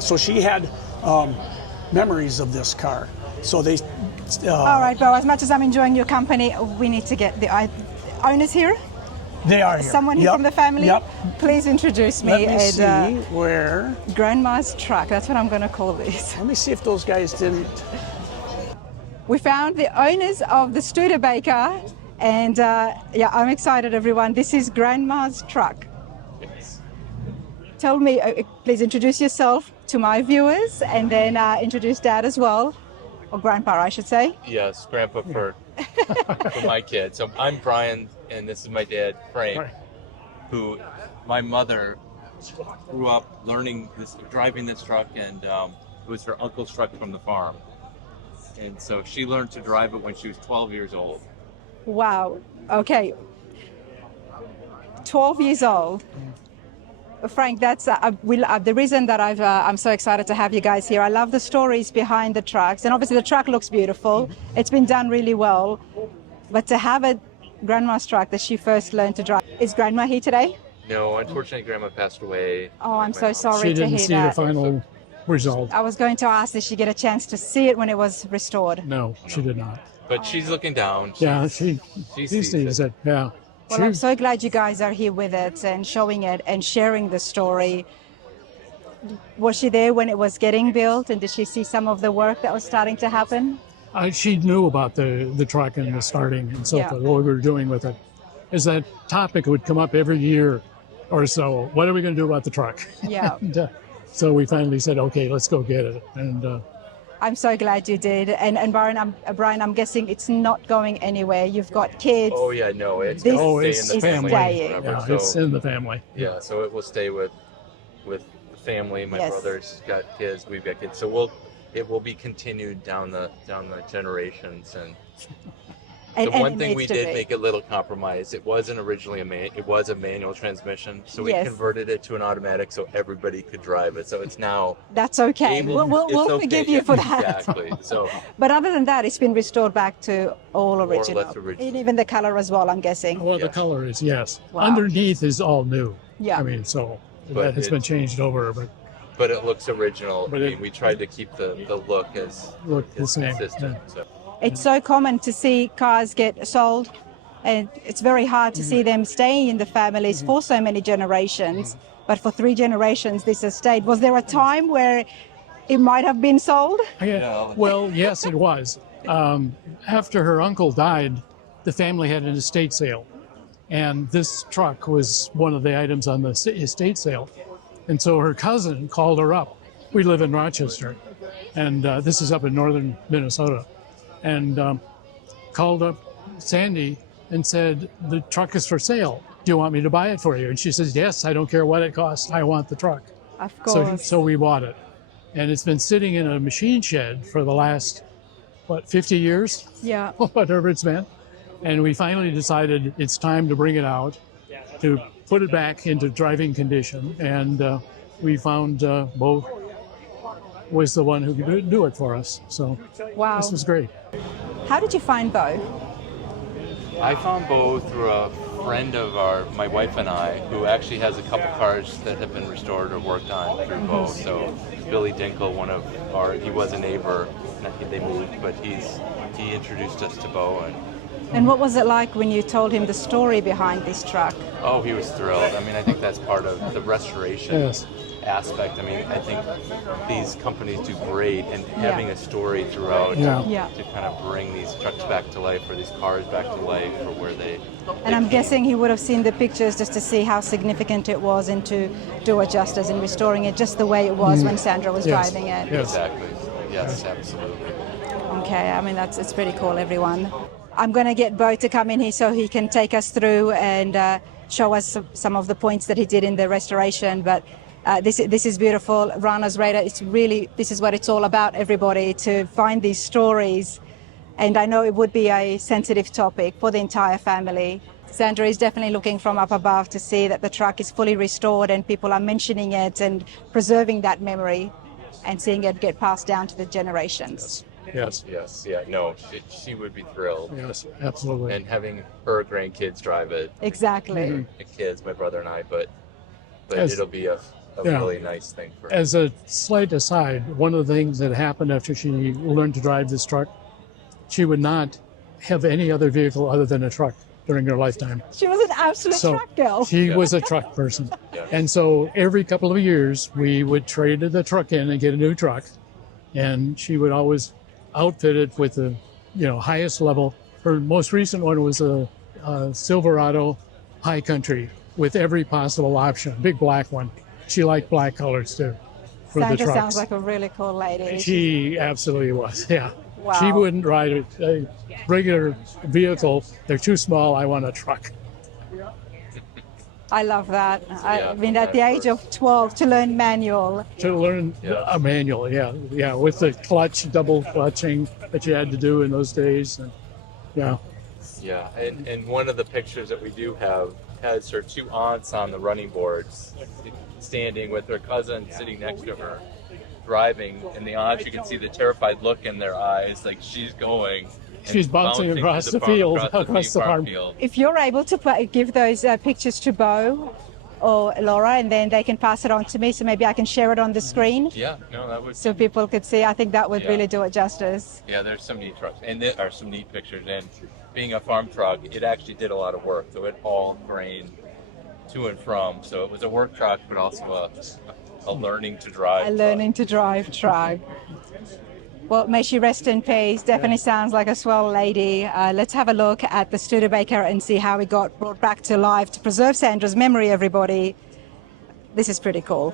So she had memories of this car. So they. All right, Bo, as much as I'm enjoying your company, we need to get the owners here. They are here. Someone here Yep. from the family? Yep. Please introduce me. Let me as, see where. Grandma's truck, that's what I'm going to call this. Let me see if those guys didn't. We found the owners of the Studebaker, and I'm excited, everyone. This is Grandma's truck. Yes. Tell me, please introduce yourself to my viewers, and then introduce Dad as well, or Grandpa, I should say. Yes, Grandpa for my kid. So I'm Brian, and this is my dad, Frank, Right. who my mother grew up driving this truck, and it was her uncle's truck from the farm. And so she learned to drive it when she was 12 years old. Wow. Okay. 12 years old. Frank, that's the reason that I'm so excited to have you guys here. I love the stories behind the trucks, and obviously the truck looks beautiful. It's been done really well, but to have a Grandma's truck that she first learned to drive. Is Grandma here today? No, unfortunately, Grandma passed away. Oh, I'm so My mom. sorry She to didn't hear see that. the final result. I was going to ask, did she get a chance to see it when it was restored? No, she did not. But she's looking down. Yeah, she sees sees it. Yeah. Well, I'm so glad you guys are here with it and showing it and sharing the story. Was she there when it was getting built, and did she see some of the work that was starting to happen? She knew about the truck and the starting and so Yeah. forth, what we were doing with it. Is that topic would come up every year or so. What are we going to do about the truck? Yeah. And, so we finally said, okay, let's go get it. And I'm so glad you did. And Byron, I'm guessing it's not going anywhere. You've got kids. Oh yeah, no, it's This going to it's stay in the is family. staying. Forever, yeah, so, it's in the family. yeah, so it will stay with the family. My Yes. brother's got kids. We've got kids. So it will be continued down the generations. And the one it thing needs we to did be. make a little compromise. It wasn't originally it was a manual transmission, so we Yes. converted it to an automatic so everybody could drive it. So it's now That's okay. able- We'll it's okay, forgive you yeah, for that. Exactly. So But other than that, it's been restored back to all or original. less original. And even the color as well, I'm guessing. Well, the Yes. color is, yes. Wow. Underneath is all new. Yeah. I mean, so But that has been it's- changed over, but but it looks original. But I it- mean, we tried to keep the look as the same. consistent. Yeah. So. It's so common to see cars get sold, and it's very hard to see them staying in the families for so many generations. But for 3 generations, this has stayed. Was there a time where it might have been sold? Yeah. Well, yes, it was. After her uncle died, the family had an estate sale. And this truck was one of the items on the estate sale. And so her cousin called her up. We live in Rochester, and this is up in northern Minnesota. And called up Sandy and said, the truck is for sale. Do you want me to buy it for you? And she says, yes, I don't care what it costs. I want the truck. Of So, course. so we bought it. And it's been sitting in a machine shed for the last, 50 years? Yeah. Whatever it's been. And we finally decided it's time to bring it out, to put it back into driving condition. And we found Bo was the one who could do it for us. So Wow. this was great. How did you find Bo? I found Bo through a friend of my wife and I, who actually has a couple cars that have been restored or worked on through Bo. So Billy Dinkle, he was a neighbor. They moved, but he introduced us to Bo. And what was it like when you told him the story behind this truck? Oh, he was thrilled. I mean, I think that's part of the restoration Yes. aspect. I mean, I think these companies do great in having a story throughout Yeah. Yeah. to kind of bring these trucks back to life or these cars back to life or where they And I'm came. guessing he would have seen the pictures just to see how significant it was and to do it justice in restoring it just the way it was when Sandra was Yes. driving it. Yes. Exactly. Yes, absolutely. Okay, I mean, it's pretty cool, everyone. I'm going to get Bo to come in here so he can take us through and show us some of the points that he did in the restoration. But This is beautiful. Rana's Radar, this is what it's all about, everybody, to find these stories. And I know it would be a sensitive topic for the entire family. Sandra is definitely looking from up above to see that the truck is fully restored and people are mentioning it and preserving that memory and seeing it get passed down to the generations. Yes. Yeah. No, she would be thrilled. Yes, absolutely. And having her grandkids drive it. Exactly. The kids, my brother and I, but As- it'll be a really nice thing for her. As a slight aside, one of the things that happened after she learned to drive this truck, she would not have any other vehicle other than a truck during her lifetime. She was an absolute truck girl. She was a truck person. Yeah. And so every couple of years, we would trade the truck in and get a new truck. And she would always outfit it with the highest level. Her most recent one was a Silverado High Country with every possible option, big black one. She liked black colors too for the Sandra trucks. sounds like a really cool lady. She absolutely was, yeah. Wow. She wouldn't ride a regular vehicle. They're too small. I want a truck. I love that. I Yeah, mean, at the age of 12 to learn manual. To learn a manual, yeah, with the clutch, double clutching that you had to do in those days, and yeah. Yeah, and one of the pictures that we do have has her two aunts on the running boards, standing with her cousin sitting next to her, driving. And the aunts, you can see the terrified look in their eyes, like she's going. and She's bouncing across to the field, across the farm. field. If you're able to give those pictures to Bo or Laura, and then they can pass it on to me, so maybe I can share it on the screen Yeah, no, that would. so people could see. I think that would Yeah. really do it justice. Yeah, there's some neat trucks, and there are some neat pictures. And being a farm truck, it actually did a lot of work. So it hauled grain to and from. So it was a work truck, but also a learning to drive. A learning to drive truck. Well, may she rest in peace. Definitely sounds like a swell lady. Let's have a look at the Studebaker and see how it got brought back to life to preserve Sandra's memory, everybody. This is pretty cool.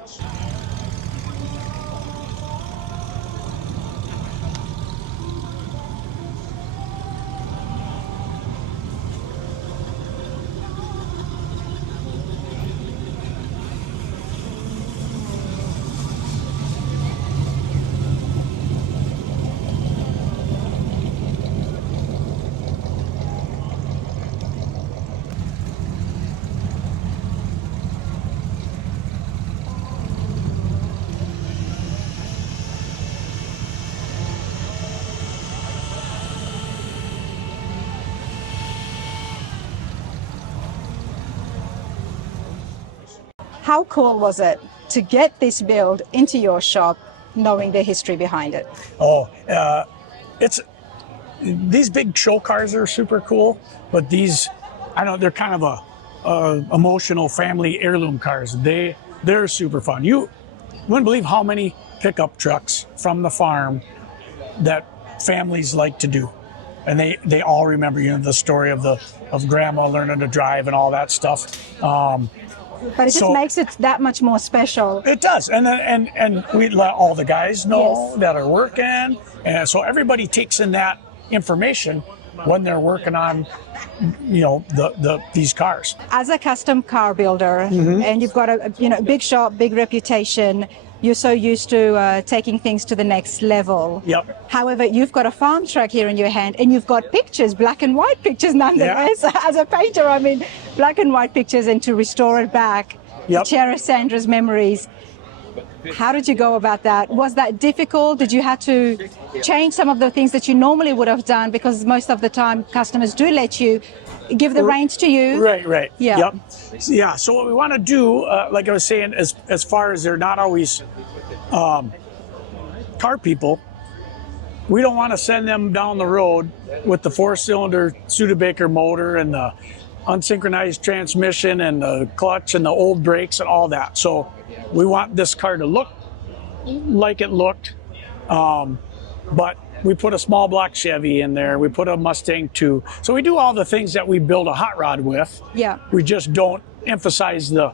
How cool was it to get this build into your shop, knowing the history behind it? These big show cars are super cool, but these, I know they're kind of a emotional family heirloom cars. They're super fun. You wouldn't believe how many pickup trucks from the farm that families like to do, and they all remember the story of grandma learning to drive and all that stuff. But it just makes it that much more special. It does, and we let all the guys know Yes. that are working, and so everybody takes in that information when they're working on, these cars. As a custom car builder, and you've got a big shop, big reputation, you're so used to taking things to the next level. Yep. However, you've got a farm truck here in your hand, and you've got pictures, black and white pictures nonetheless. As a painter, I mean, black and white pictures, and to restore it back, Yep. to cherish Sandra's memories. How did you go about that? Was that difficult? Did you have to change some of the things that you normally would have done? Because most of the time, customers do let you give the reins to you. Right. Yeah. Yep. Yeah. So what we want to do, like I was saying, as far as they're not always car people, we don't want to send them down the road with the 4-cylinder Studebaker motor and the unsynchronized transmission and the clutch and the old brakes and all that. So we want this car to look like it looked, but we put a small block Chevy in there. We put a Mustang too. So we do all the things that we build a hot rod with. Yeah. We just don't emphasize the,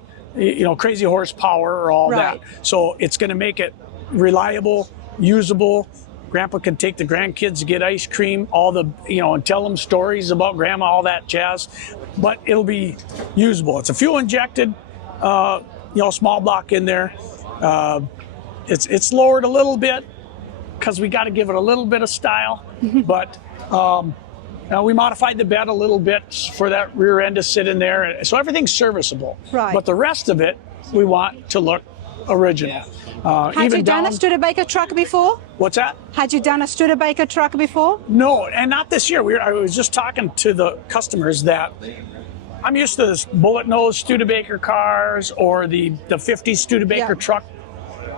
crazy horsepower or all Right. that. So it's going to make it reliable, usable. Grandpa can take the grandkids to get ice cream, all the, and tell them stories about grandma, all that jazz. But it'll be usable. It's a fuel injected small block in there. It's lowered a little bit because we got to give it a little bit of style, but we modified the bed a little bit for that rear end to sit in there, so everything's serviceable. Right. But the rest of it, we want to look original. Had you done a Studebaker truck before? What's that? Had you done a Studebaker truck before? No, and not this year. I was just talking to the customers that I'm used to this bullet nose Studebaker cars or the 50s Studebaker truck.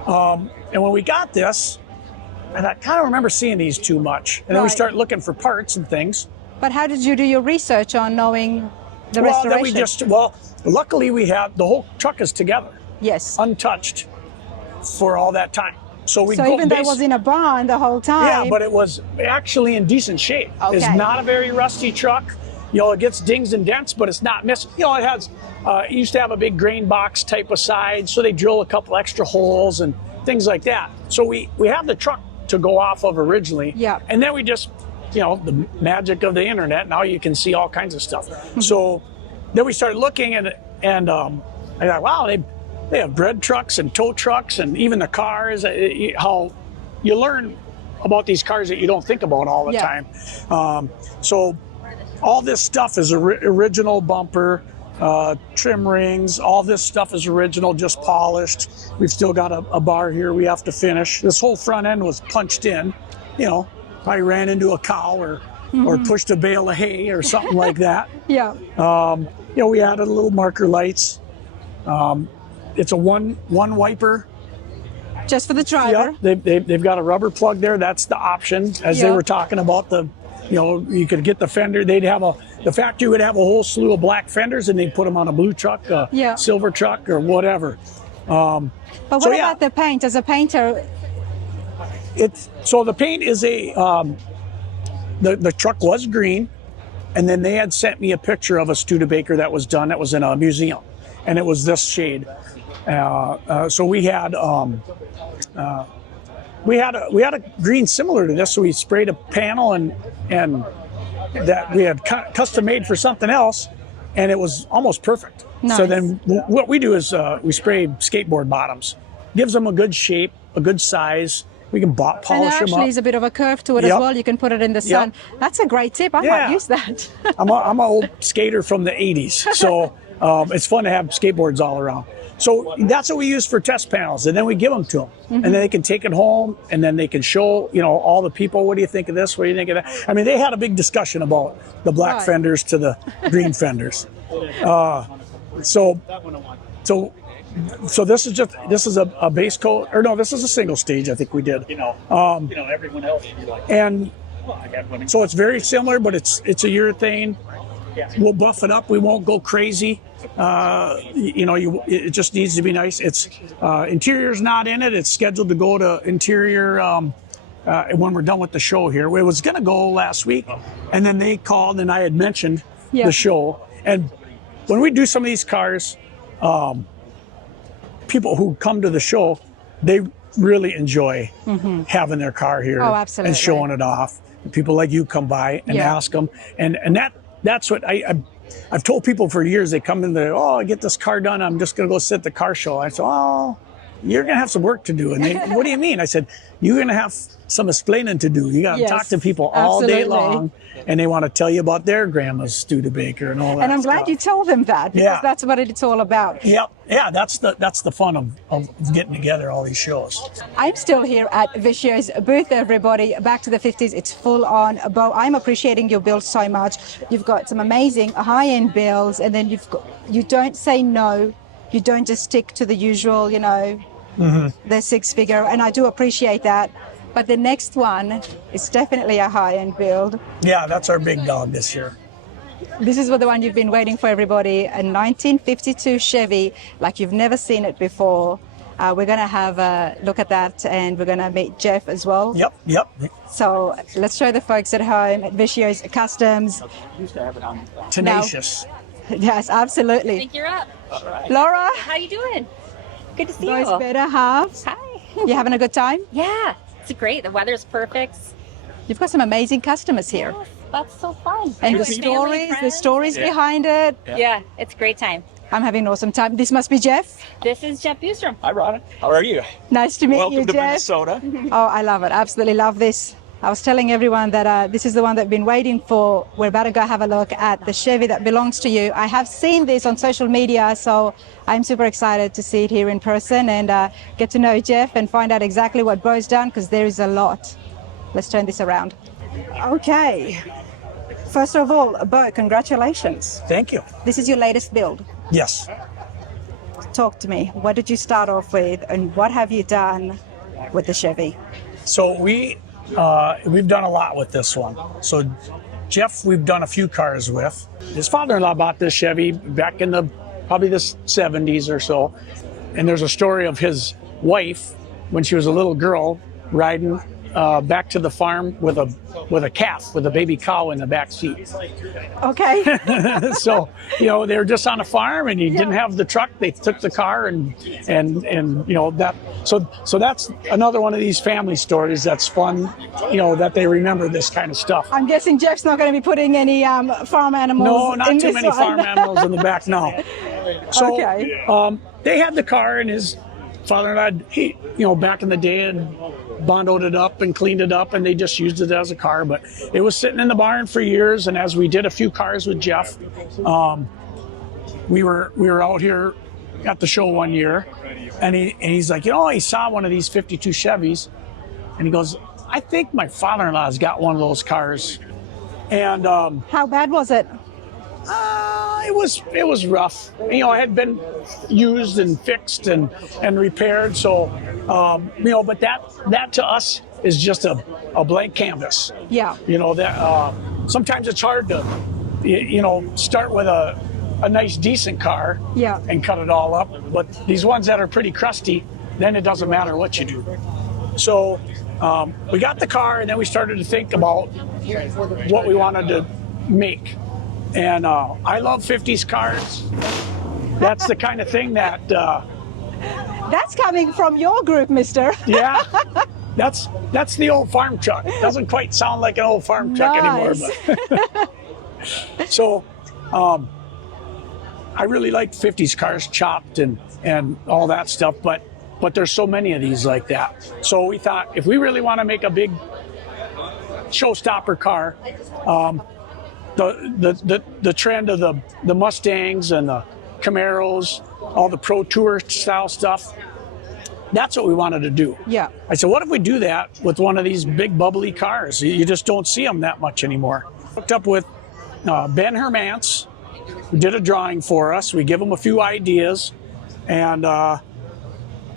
And when we got this, and I kind of remember seeing these too much. And then we start looking for parts and things. But how did you do your research on knowing the restoration? Luckily we have, the whole truck is together. Yes. Untouched for all that time. So even though it was in a barn the whole time. Yeah, but it was actually in decent shape. Okay. It's not a very rusty truck. It gets dings and dents, but it's not missing. It has, it used to have a big grain box type of side, so they drill a couple extra holes and things like that. So we have the truck to go off of originally. Yeah. And then we just, the magic of the internet, now you can see all kinds of stuff. So then we started looking and I thought, wow, they have bread trucks and tow trucks and even the cars, how you learn about these cars that you don't think about all the time. So all this stuff is original bumper, trim rings, all this stuff is original, just polished. We've still got a bar here we have to finish. This whole front end was punched in, probably ran into a cow or pushed a bale of hay or something like that. Yeah. We added a little marker lights. It's a one wiper. Just for the driver? Yeah, they've got a rubber plug there. That's the option. As they were talking about you could get the fender. The factory would have a whole slew of black fenders and they'd put them on a blue truck, silver truck or whatever. But what about the paint? As a painter? So the paint is the truck was green, and then they had sent me a picture of a Studebaker that was done that was in a museum, and it was this shade. So we had a green similar to this, so we sprayed a panel and that we had custom made for something else, and it was almost perfect. Nice. So then what we do is we spray skateboard bottoms, gives them a good shape, a good size. We can polish them up. And actually there's a bit of a curve to it as well. You can put it in the sun. That's a great tip. I might use that. I'm an old skater from the 80s, so it's fun to have skateboards all around. So that's what we use for test panels, and then we give them to them, and then they can take it home, and then they can show, all the people, what do you think of this? What do you think of that? I mean, they had a big discussion about the black fenders to the green fenders. So this is a base coat, or no, this is a single stage. I think we did. Everyone else would be like. And so it's very similar, but it's a urethane. We'll buff it up. We won't go crazy. It just needs to be nice. It's interior's not in it. It's scheduled to go to interior when we're done with the show here. It was going to go last week, and then they called, and I had mentioned the show. And when we do some of these cars, people who come to the show, they really enjoy having their car here and showing it off. People like you come by and ask them, and that's what I've told people for years. They come in there, I get this car done, I'm just going to go sit at the car show. I said, you're going to have some work to do. And they, what do you mean? I said, you're going to have some explaining to do. You got to talk to people all day long, and they want to tell you about their grandma's Studebaker and all that. And I'm glad you told them that, because that's what it's all about. Yep. Yeah, that's the fun of getting together all these shows. I'm still here at Vescio'S booth, everybody. Back to the 50s. It's full on. Bo, I'm appreciating your build so much. You've got some amazing high-end builds, and then you don't say no. You don't just stick to the usual, the six-figure, and I do appreciate that. But the next one is definitely a high-end build. Yeah, that's our big dog this year. This is the one you've been waiting for, everybody. A 1952 Chevy, like you've never seen it before. We're going to have a look at that, and we're going to meet Jeff as well. Yep. So let's show the folks at home at Vescio'S Customs. Tenacious. Yes, absolutely. I think you're up. Right. Laura. How you doing? Good to see Those you. better halves. Hi. You having a good time? Yeah, it's great. The weather's perfect. You've got some amazing customers here. Yes, that's so fun. And the stories behind it. Yeah, it's a great time. I'm having an awesome time. This must be Jeff. This is Chip Bjustrom. Hi, Ronna. How are you? Nice to meet you, Welcome to Jeff. Minnesota. Oh, I love it. Absolutely love this. I was telling everyone that this is the one that I've been waiting for. We're about to go have a look at the Chevy that belongs to you. I have seen this on social media, so I'm super excited to see it here in person and get to know Jeff and find out exactly what Bo's done, because there is a lot. Let's turn this around. Okay. First of all, Bo, congratulations. Thank you. This is your latest build. Yes. Talk to me. What did you start off with and what have you done with the Chevy? So we've done a lot with this one. So Jeff, we've done a few cars with. His father-in-law bought this Chevy back in probably the 70s or so. And there's a story of his wife when she was a little girl riding back to the farm with a calf, with a baby cow in the back seat. Okay. So, they were just on a farm and he didn't have the truck. They took the car and that. So that's another one of these family stories that's fun, that they remember this kind of stuff. I'm guessing Jeff's not going to be putting any farm animals No, not in too this many one. farm animals in the back, no. So Okay. they had the car and his father-in-law, he, back in the day had bondoed it up and cleaned it up and they just used it as a car, but it was sitting in the barn for years. And as we did a few cars with Jeff, we were out here at the show one year and he's like, he saw one of these 52 Chevys and he goes, I think my father-in-law's got one of those cars. And how bad was it? It was rough. It had been used and fixed and repaired. So, but that to us is just a blank canvas. Yeah. That sometimes it's hard to, start with a nice decent car. Yeah. And cut it all up. But these ones that are pretty crusty, then it doesn't matter what you do. So we got the car and then we started to think about what we wanted to make. And I love 50s cars. That's the kind of thing that... That's coming from your group, mister. Yeah, that's the old farm truck. Doesn't quite sound like an old farm truck anymore. But so I really like 50s cars, chopped and all that stuff. But there's so many of these like that. So we thought if we really want to make a big showstopper car, the trend of the Mustangs and the Camaros, all the Pro Tour style stuff, that's what we wanted to do. Yeah. I said, what if we do that with one of these big bubbly cars? You just don't see them that much anymore. Hooked up with Ben Hermance, who did a drawing for us. We give him a few ideas, and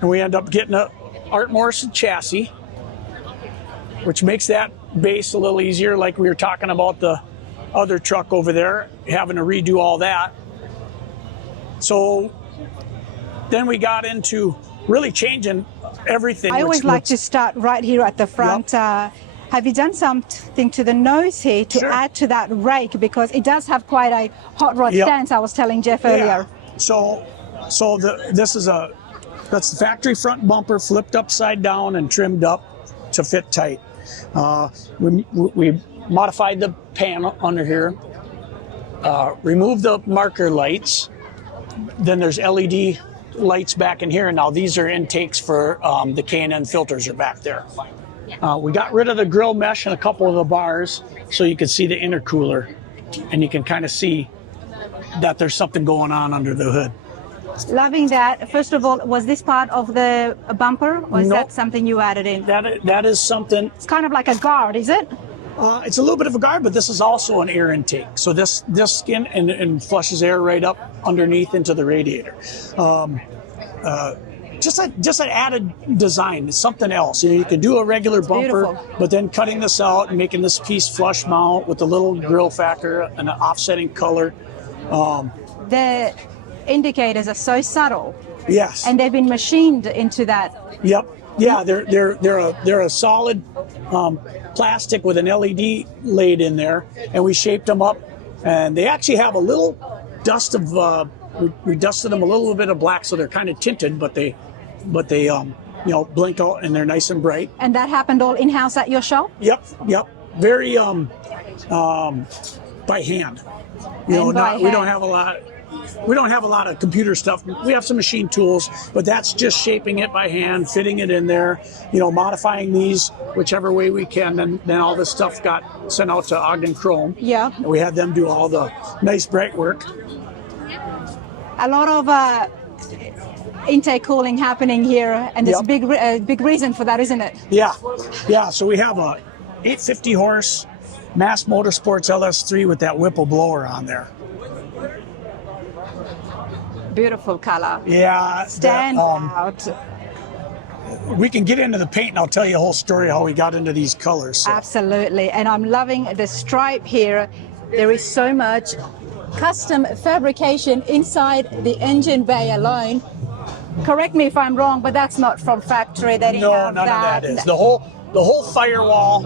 we end up getting a Art Morrison chassis, which makes that base a little easier, like we were talking about the other truck over there, having to redo all that. So then we got into really changing everything. I always like to start right here at the front. Yep. Have you done something to the nose here to add to that rake? Because it does have quite a hot rod stance, I was telling Jeff earlier. So that's the factory front bumper flipped upside down and trimmed up to fit tight. We modified the panel under here, removed the marker lights. Then there's LED lights back in here, and now these are intakes for the K&N filters are back there. We got rid of the grill mesh and a couple of the bars so you can see the intercooler, and you can kind of see that there's something going on under the hood. Loving that. First of all, was this part of the bumper, or is that something you added in? That is something. It's kind of like a guard, is it? It's a little bit of a guard, but this is also an air intake. So this skin and flushes air right up underneath into the radiator. Just an added design. It's something else. You can do a regular bumper, beautiful. But then cutting this out and making this piece flush mount with a little grill factor and an offsetting color. The indicators are so subtle. Yes. And they've been machined into that. Yep. Yeah, they're a solid plastic with an LED laid in there, and we shaped them up, and they actually have a little dust of we dusted them a little bit of black, so they're kind of tinted, but they blink out and they're nice and bright. And that happened all in-house at your shop? Yep. Very by hand. We don't have a lot we don't have a lot of computer stuff. We have some machine tools, but that's just shaping it by hand, fitting it in there, modifying these whichever way we can. And then all this stuff got sent out to Ogden Chrome. Yeah. And we had them do all the nice bright work. A lot of intake cooling happening here, and there's a big reason for that, isn't it? Yeah. So we have a 850 horse Mass Motorsports LS3 with that Whipple blower on there. Beautiful color. Yeah. Stand out. We can get into the paint and I'll tell you a whole story how we got into these colors. So. Absolutely. And I'm loving the stripe here. There is so much custom fabrication inside the engine bay alone. Correct me if I'm wrong, but that's not from factory. They didn't have none that. of that is. The whole firewall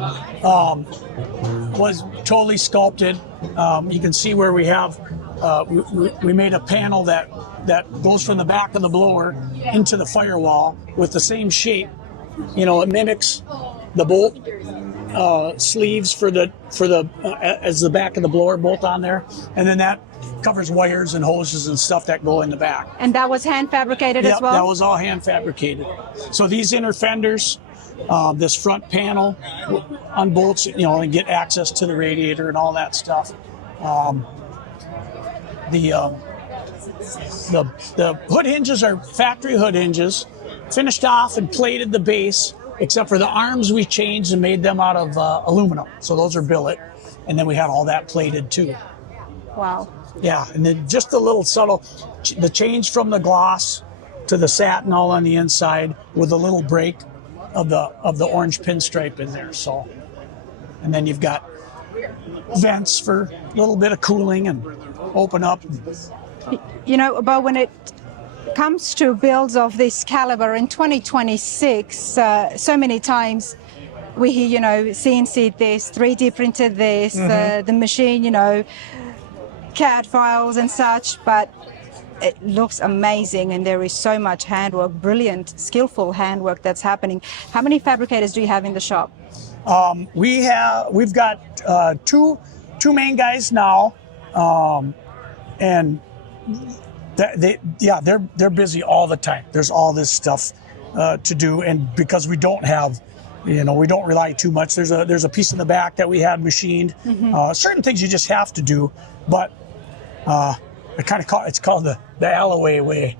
was totally sculpted. You can see where we have we made a panel that goes from the back of the blower into the firewall with the same shape. It mimics the bolt sleeves for the as the back of the blower bolt on there, and then that covers wires and hoses and stuff that go in the back. And that was hand fabricated as well? That was all hand fabricated. So these inner fenders, this front panel unbolts, and get access to the radiator and all that stuff. The hood hinges are factory hood hinges, finished off and plated the base, except for the arms we changed and made them out of aluminum. So those are billet, and then we had all that plated too. Wow. Yeah, and then just a little subtle, the change from the gloss to the satin all on the inside with a little break of the orange pinstripe in there. So, and then you've got vents for a little bit of cooling and open up. But when it comes to builds of this caliber in 2026, so many times we hear, CNC this, 3D printed this, the machine, CAD files and such, but it looks amazing, and there is so much handwork, brilliant, skillful handwork that's happening. How many fabricators do you have in the shop? We've got two main guys now, and they're busy all the time. There's all this stuff to do, and because we don't have, we don't rely too much. There's a piece in the back that we had machined. Certain things you just have to do, but it's called the Alloway way.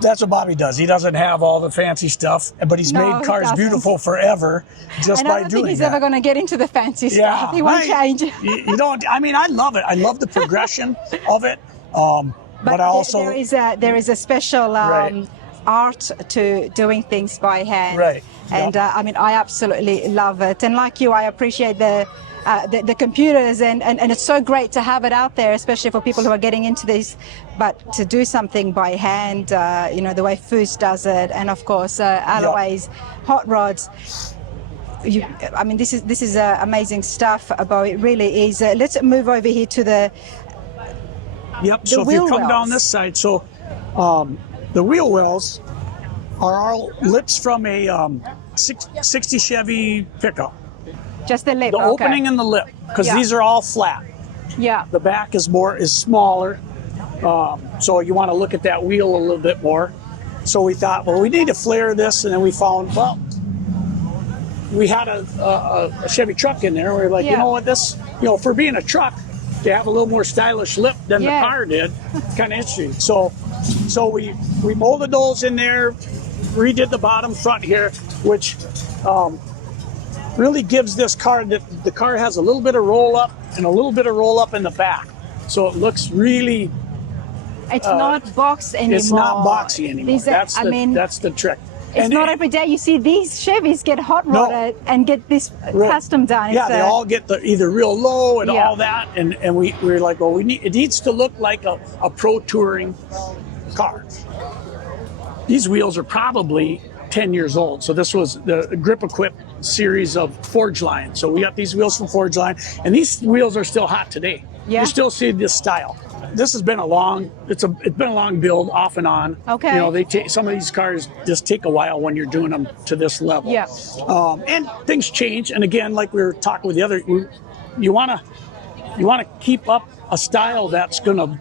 That's what Bobby does. He doesn't have all the fancy stuff, but he's made cars beautiful forever just by doing that. I don't think he's ever going to get into the fancy stuff. He won't change. You don't. I mean, I love it. I love the progression of it. But I also there is a special art to doing things by hand. Right. And I absolutely love it. And like you, I appreciate the computers, and it's so great to have it out there, especially for people who are getting into this. But to do something by hand, the way Foose does it, and of course Alloway's hot rods. This is amazing stuff. About it really is. Let's move over here to the. Yep. So if you come down this side, so the wheel wells are all lips from a 60 Chevy pickup. Just the lip. The opening in the lip, because these are all flat. Yeah. The back is smaller, so you want to look at that wheel a little bit more. So we thought, well, we need to flare this, and then we found, well, we had a Chevy truck in there. We're like, you know what, this, for being a truck, to have a little more stylish lip than the car did, kind of interesting. So we molded those in there, redid the bottom front here, which really gives this car, the car has a little bit of roll up and a little bit of roll up in the back. So it looks really... It's not boxed anymore. It's not boxy anymore. That's the trick. It's not every day you see these Chevys get hot rodded and get this custom done. Yeah, they all get either real low and all that, and we're like, well, it needs to look like a pro touring car. These wheels are probably 10 years old. So this was the Grip Equip series of Forge Line. So we got these wheels from Forge Line, and these wheels are still hot today. Yeah. You still see this style. This has been it's been a long build off and on. Okay. They take some of these cars just take a while when you're doing them to this level. Yeah. And things change. And again, like we were talking with the other, you want to keep up a style that's going to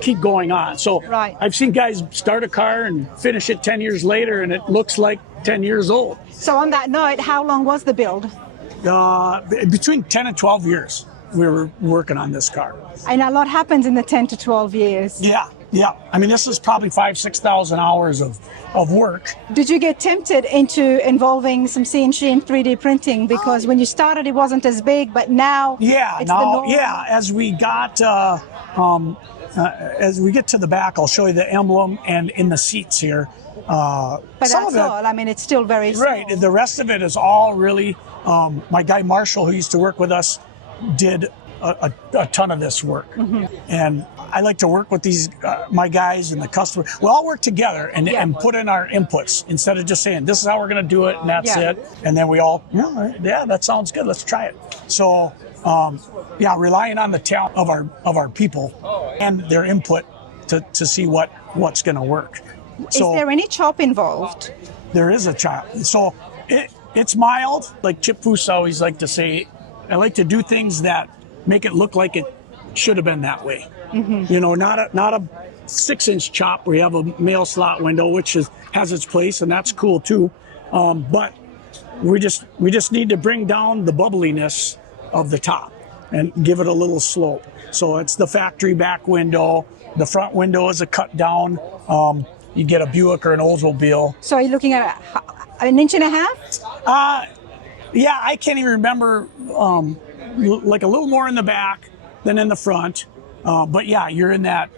keep going on. So Right. I've seen guys start a car and finish it 10 years later, and it looks like 10 years old. So on that note, how long was the build? Between 10 and 12 years, we were working on this car. And a lot happens in the 10 to 12 years. Yeah. I mean, this is probably 6,000 hours of work. Did you get tempted into involving some CNC and 3D printing? Because when you started, it wasn't as big, but now it's the norm. As we got, as we get to the back, I'll show you the emblem and in the seats here. But that's all. I mean, it's still very small. Right. The rest of it is all really, my guy Marshall, who used to work with us, did a ton of this work. And I like to work with these, my guys and the customer. We all work together and put in our inputs instead of just saying, this is how we're going to do it and that's it. And then we all, that sounds good. Let's try it. So, relying on the talent of our people and their input to see what's going to work. So, is there any chop involved? There is a chop. So it's mild. Like Chip Foose always like to say, I like to do things that make it look like it should have been that way. You know, not a 6-inch chop where you have a mail slot window, which has its place, and that's cool too. But we just need to bring down the bubbliness of the top and give it a little slope. So it's the factory back window. The front window is a cut down. You get a Buick or an Oldsmobile. So are you looking at an inch and a half? I can't even remember. Like a little more in the back than in the front. But you're in that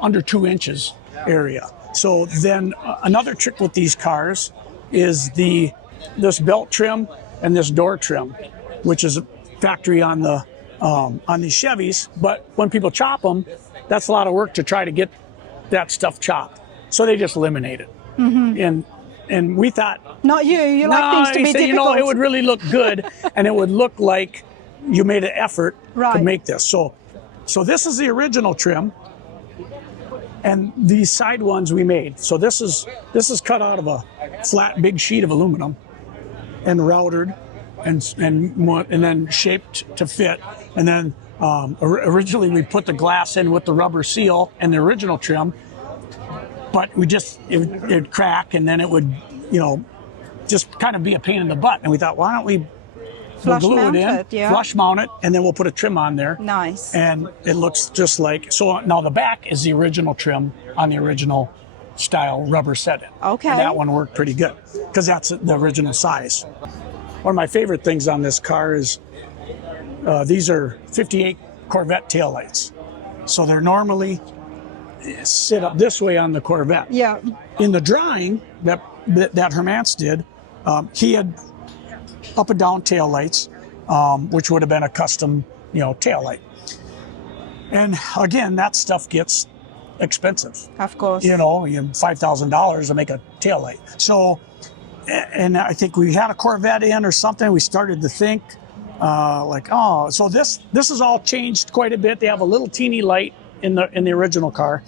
under 2 inches area. So then another trick with these cars is this belt trim and this door trim, which is a factory on these Chevys. But when people chop them, that's a lot of work to try to get that stuff chopped. So they just eliminate it. And we thought, not you like things to be difficult. You know, it would really look good, and it would look like you made an effort to make this. So this is the original trim, and these side ones we made. So this is cut out of a flat big sheet of aluminum and routered and then shaped to fit. And then originally we put the glass in with the rubber seal and the original trim, but it would crack, and then it would, just kind of be a pain in the butt. And we thought, why don't we glue it in, flush mount it, and then we'll put a trim on there. Nice. And it looks just like, so now the back is the original trim on the original style rubber setting. Okay. And that one worked pretty good because that's the original size. One of my favorite things on this car is these are 58 Corvette taillights. So they're normally sit up this way on the Corvette. Yeah. In the drawing that Hermance did, he had up and down tail lights, which would have been a custom, tail light. And again, that stuff gets expensive. Of course. $5,000 to make a tail light. So, and I think we had a Corvette in or something. We started to think, so this has all changed quite a bit. They have a little teeny light in the original car,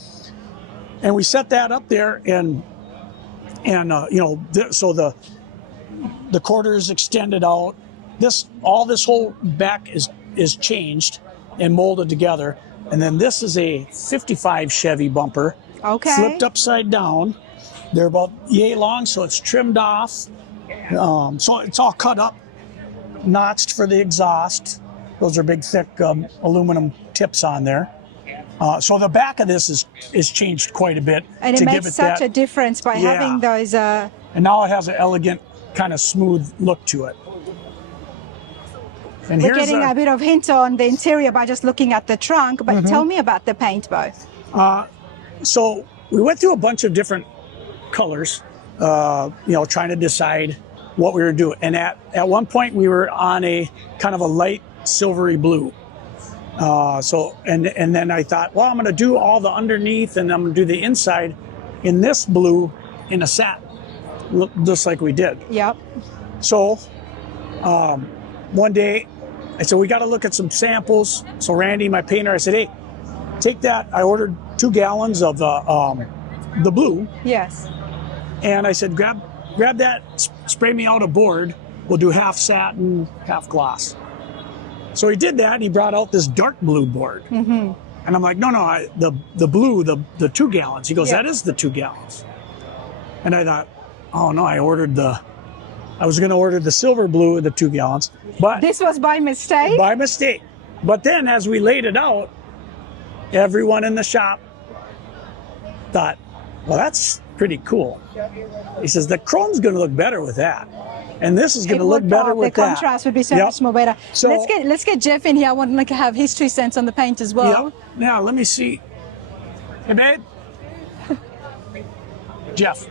and we set that up there, so the quarters extended out. This whole back is changed and molded together. And then this is a 55 Chevy bumper, flipped upside down. They're about yay long, so it's trimmed off. So it's all cut up, notched for the exhaust. Those are big, thick aluminum tips on there. So the back of this is changed quite a bit. And it makes such a difference by having those. And now it has an elegant, kind of smooth look to it. And we're getting a bit of hint on the interior by just looking at the trunk, but tell me about the paint, both. So we went through a bunch of different colors, trying to decide what we were doing. And at one point we were on a kind of a light silvery blue. And then I thought, well, I'm going to do all the underneath and I'm going to do the inside in this blue in a satin, just like we did. Yep. So one day I said, we got to look at some samples. So Randy, my painter, I said, hey, take that. I ordered 2 gallons of the blue. Yes. And I said, grab that, spray me out a board. We'll do half satin, half gloss. So he did that, and he brought out this dark blue board. And I'm like, no, the blue, the 2 gallons. He goes, that is the 2 gallons. And I thought, oh no, I was going to order the silver blue of the 2 gallons, but This was by mistake? by mistake. But then as we laid it out, everyone in the shop thought, well, that's pretty cool. He says, the chrome's going to look better with that. And this is going to look better with the that. contrast would be so much more better. So, let's get Jeff in here. I want to have his 2 cents on the paint as well. Now, let me see. Hey, babe. Jeff.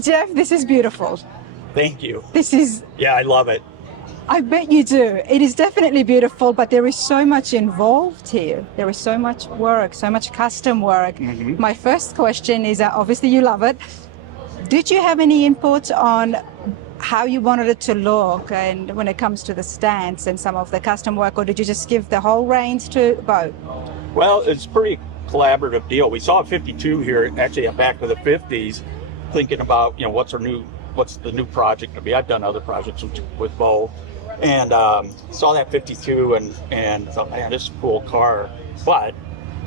Jeff, this is beautiful. Thank you. This is, Yeah, I love it. I bet you do. It is definitely beautiful, but there is so much involved here. There is so much work, so much custom work. Mm-hmm. My first question is, obviously you love it. Did you have any input on how you wanted it to look and when it comes to the stance and some of the custom work, or did you just give the whole reins to Bo? Well, it's a pretty collaborative deal. We saw a 52 here, actually back to the 50s, thinking about, what's the new project going to be. I've done other projects with Bo, and saw that 52 and thought, man, this is a cool car. But,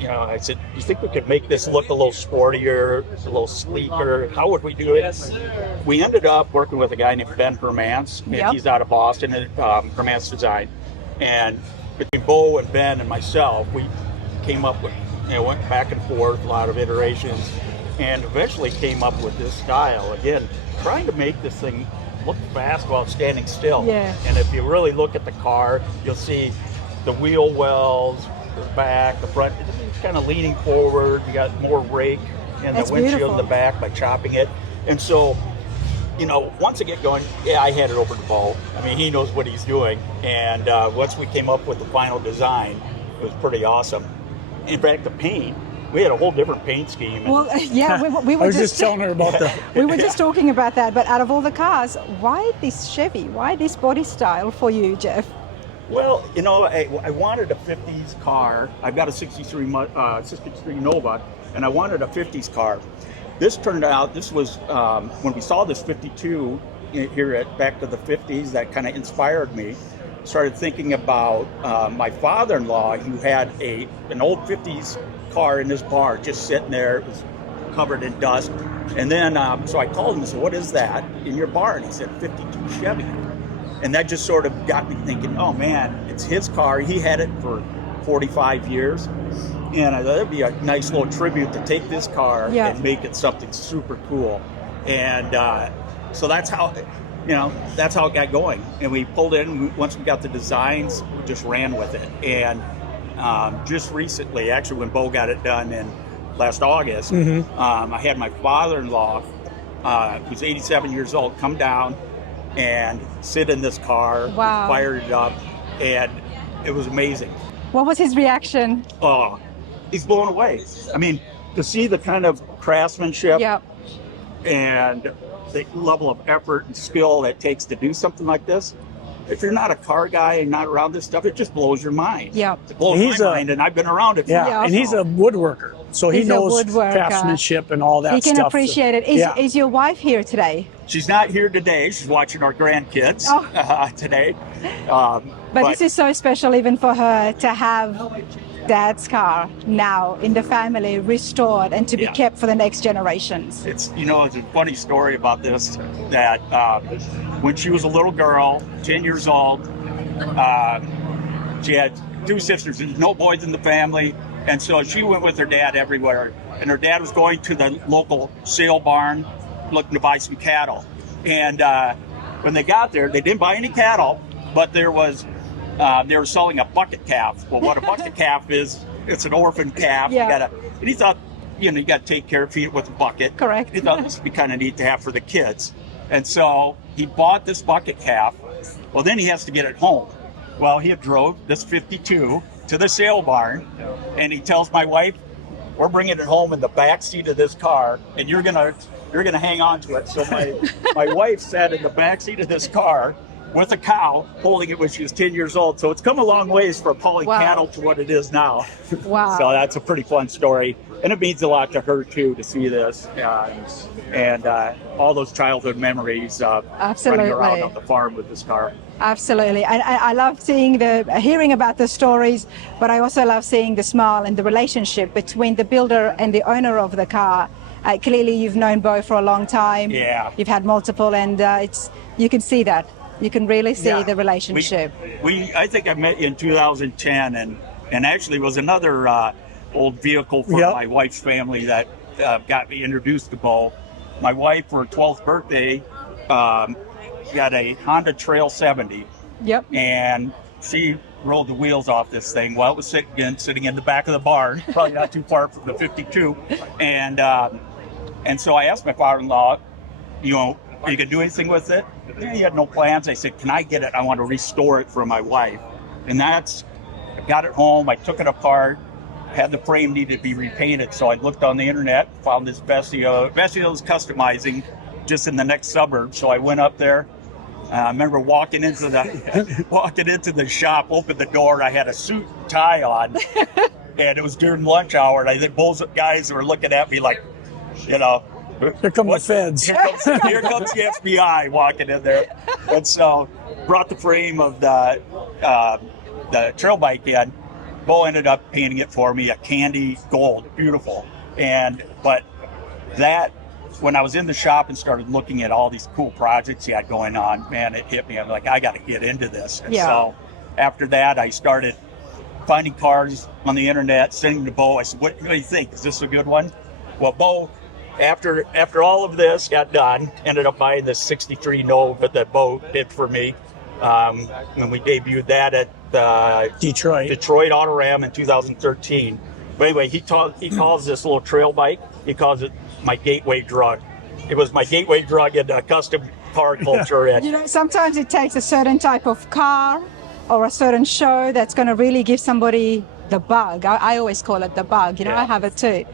I said, you think we could make this look a little sportier, a little sleeker? How would we do it? Yes, sir. We ended up working with a guy named Ben Hermance. Yep. He's out of Boston, Hermance Design. And between Bo and Ben and myself, we came up with, went back and forth, a lot of iterations, and eventually came up with this style. Again, trying to make this thing look fast while standing still. Yeah. And if you really look at the car, you'll see the wheel wells, the back, the front, it's kind of leaning forward. You got more rake in the windshield in the back by chopping it. And so, once I get going, I had it over to Bo. I mean, he knows what he's doing. And once we came up with the final design, it was pretty awesome. In fact, the paint, we had a whole different paint scheme. Well, yeah, we were I was just telling her about that. We were just talking about that, but out of all the cars, why this Chevy? Why this body style for you, Jeff? Well, I wanted a 50s car. I've got a 63 Nova, and I wanted a 50s car. This turned out, this was, when we saw this 52 here at back to the 50s, that kind of inspired me. Started thinking about my father-in-law, who had an old 50s car in his barn, just sitting there. It was covered in dust. And then, so I called him and said, what is that in your barn? He said, 52 Chevy. And that just sort of got me thinking, oh man, it's his car. He had it for 45 years. And I thought it'd be a nice little tribute to take this car and make it something super cool. And so that's how, that's how it got going. And we pulled in, once we got the designs, we just ran with it. And just recently, actually when Bo got it done in last August, I had my father-in-law, who's 87 years old, come down and sit in this car, fired it up, and it was amazing. What was his reaction? Oh, he's blown away. I mean, to see the kind of craftsmanship and the level of effort and skill that it takes to do something like this, if you're not a car guy and not around this stuff, it just blows your mind. Yeah. It blows my mind, and I've been around it for and he's a woodworker, so he knows craftsmanship and all that stuff. He can appreciate it. Is your wife here today? She's not here today. She's watching our grandkids today. But this is so special even for her to have Dad's car now in the family restored and to be kept for the next generations. It's a funny story about this, that when she was a little girl, 10 years old, she had 2 sisters. There's no boys in the family, and so she went with her dad everywhere. And her dad was going to the local sale barn looking to buy some cattle. And when they got there, they didn't buy any cattle, but there was they were selling a bucket calf. Well, what a bucket calf is, it's an orphan calf. And he thought, you got to take care of it with a bucket. Correct. He thought this would be kind of neat to have for the kids. And so he bought this bucket calf. Well, then he has to get it home. Well, he drove this 52 to the sale barn, and he tells my wife, we're bringing it home in the back seat of this car, and you're gonna hang on to it. So my wife sat in the back seat of this car with a cow, holding it when she was 10 years old. So it's come a long ways from hauling cattle to what it is now. Wow. So that's a pretty fun story. and it means a lot to her too to see this, and all those childhood memories of Absolutely. running around on the farm with this car. Absolutely. I love hearing about the stories, but I also love seeing the smile and the relationship between the builder and the owner of the car. Clearly, you've known Bo for a long time. Yeah. You've had multiple, and you can see that. You can really see the relationship. I think I met you in 2010, and actually it was another old vehicle for my wife's family that got me introduced to Bo. My wife, for her 12th birthday, got a Honda Trail 70. Yep. And she rolled the wheels off this thing while it was sitting in the back of the barn, probably not too far from the 52. And so I asked my father-in-law, are you going to do anything with it? Yeah, he had no plans. I said, can I get it? I want to restore it for my wife. And I got it home. I took it apart, had the frame needed to be repainted. So I looked on the internet, found this Vescio'S customizing just in the next suburb. So I went up there. I remember walking into the shop, opened the door. I had a suit and tie on, and it was during lunch hour. And I think both guys were looking at me like, Here come the feds. Here comes the FBI walking in there. And so brought the frame of the trail bike in. Bo ended up painting it for me, a candy gold, beautiful. But when I was in the shop and started looking at all these cool projects he had going on, man, it hit me. I'm like, I got to get into this. And so after that, I started finding cars on the internet, sending them to Bo. I said, what do you think? Is this a good one? Well, Bo, after all of this got done, ended up buying this 63 Nova that Bo did for me when we debuted that at Detroit Auto Ram in 2013. But anyway, he calls this little trail bike, he calls it my gateway drug. It was my gateway drug into custom car culture. And sometimes it takes a certain type of car or a certain show that's going to really give somebody the bug. I always call it the bug. I have it too.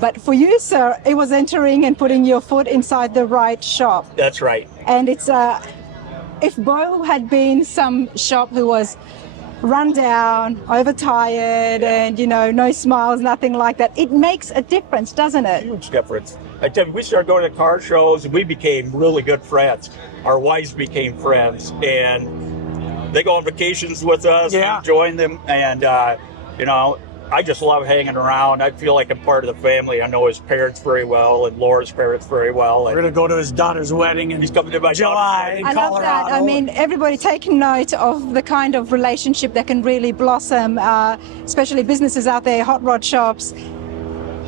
But for you, sir, it was entering and putting your foot inside the right shop. That's right. And it's if Bo had been some shop who was run down, overtired, and no smiles, nothing like that, it makes a difference, doesn't it? Huge difference. I tell you, we started going to car shows, and we became really good friends. Our wives became friends, and they go on vacations with us. We join them, and I just love hanging around. I feel like I'm part of the family. I know his parents very well, and Laura's parents very well. We're going to go to his daughter's wedding in he's coming to my July in Colorado. Love that. I mean, everybody take note of the kind of relationship that can really blossom, especially businesses out there, hot rod shops.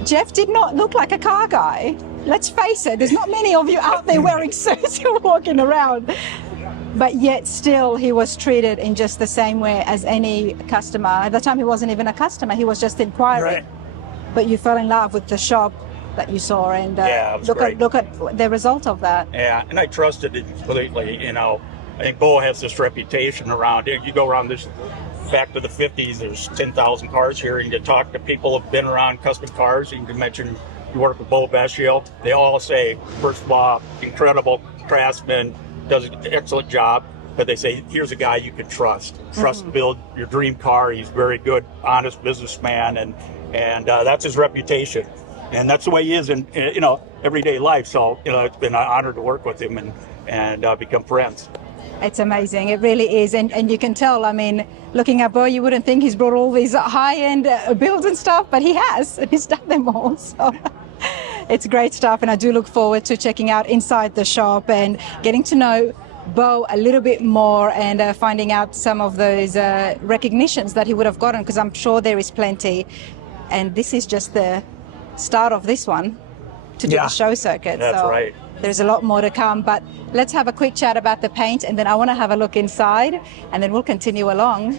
Jeff did not look like a car guy. Let's face it, there's not many of you out there wearing suits and walking around. But yet still he was treated in just the same way as any customer. At the time he wasn't even a customer, he was just inquiring. Right. But you fell in love with the shop that you saw, and look at the result of that. Yeah, and I trusted it completely. I think Bo has this reputation around it. You go around this back to the 50s, there's 10,000 cars here, and you talk to people who've been around custom cars, and you can mention you work with Bo Vescio. They all say, first of all, incredible craftsman, does an excellent job, but they say, here's a guy you can trust to build your dream car. He's very good, honest businessman, and that's his reputation, and that's the way he is in everyday life. So it's been an honor to work with him and become friends. It's amazing, it really is, and you can tell. I mean, looking at Bo, you wouldn't think he's brought all these high-end builds and stuff, but he's done them all. So it's great stuff, and I do look forward to checking out inside the shop and getting to know Bo a little bit more, and finding out some of those recognitions that he would have gotten, because I'm sure there is plenty. And this is just the start of this one to do the show circuit. That's right. There's a lot more to come, but let's have a quick chat about the paint, and then I want to have a look inside, and then we'll continue along.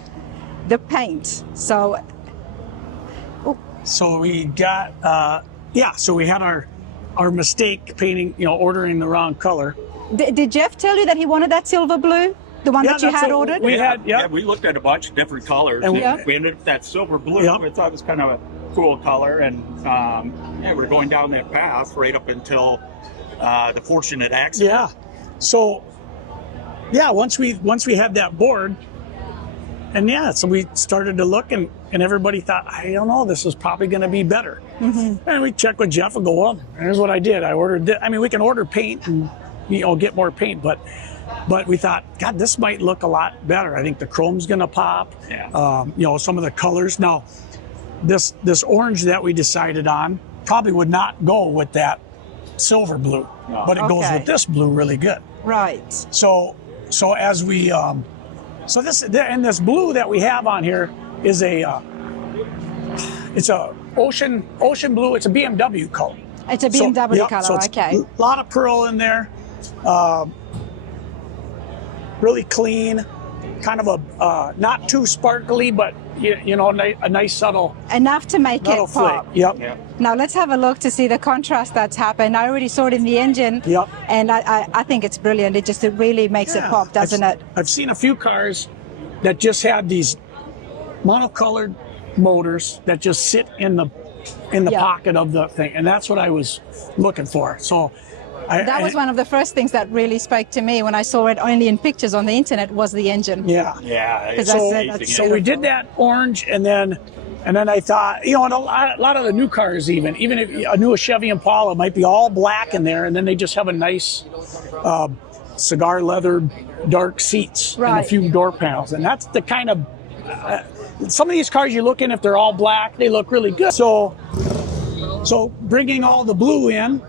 The paint. So we got so we had our mistake painting, ordering the wrong color. Did Jeff tell you that he wanted that silver blue, the one that you had ordered? We looked at a bunch of different colors, and we ended up with that silver blue. I thought it was kind of a cool color, and we're going down that path right up until the fortunate accident. So once we had that board, and yeah, so we started to look, and everybody thought, I don't know, this is probably going to be better. And we checked with Jeff and go, well, here's what I did. I ordered this. I mean, we can order paint and, you know, get more paint, but we thought, God, this might look a lot better. I think the chrome's going to pop. You know, some of the colors. Now, this orange that we decided on probably would not go with that silver blue, but it goes with this blue really good. Right. So as we so this blue that we have on here is it's a ocean blue. It's a BMW color. It's a BMW color. So it's okay. A lot of pearl in there. Really clean, kind of a not too sparkly, but you know, a nice subtle. Enough to make it pop. Yep. Now let's have a look to see the contrast that's happened. I already saw it in the engine. Yep. And I think it's brilliant. It really makes it pop, doesn't it? I've seen a few cars that just had these monocolored motors that just sit in the pocket of the thing, and that's what I was looking for. So that was one of the first things that really spoke to me when I saw it only in pictures on the internet was the engine. Yeah. So we did that orange, and then I thought, you know, and a lot of the new cars, even if a new Chevy Impala might be all black in there, and then they just have a nice cigar leather dark seats and a few door panels, and that's the kind of some of these cars you look in, if they're all black, they look really good. So bringing all the blue in.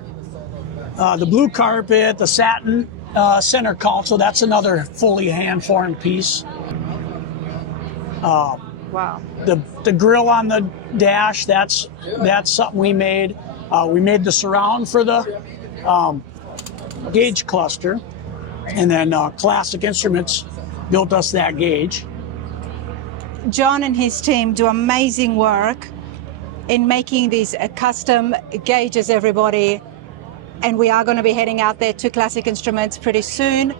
The blue carpet, the satin center console, that's another fully hand-formed piece. Wow. The grill on the dash, that's something we made. We made the surround for the gauge cluster, and then Classic Instruments built us that gauge. John and his team do amazing work in making these custom gauges, everybody. And we are going to be heading out there to Classic Instruments pretty soon.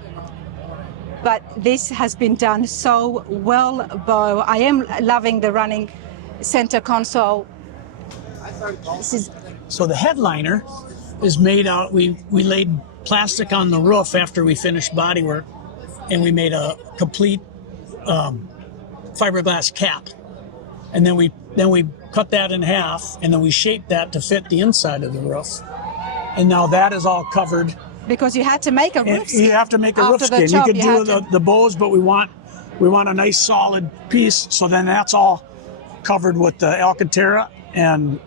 But this has been done so well, Bo. I am loving the running center console. So the headliner is made out, we laid plastic on the roof after we finished bodywork, and we made a complete fiberglass cap. And then we cut that in half, and then we shaped that to fit the inside of the roof. And now that is all covered. Because you had to make a roof skin. You have to make a roof skin. You could do the bows, but we want a nice solid piece. So then that's all covered with the Alcantara, and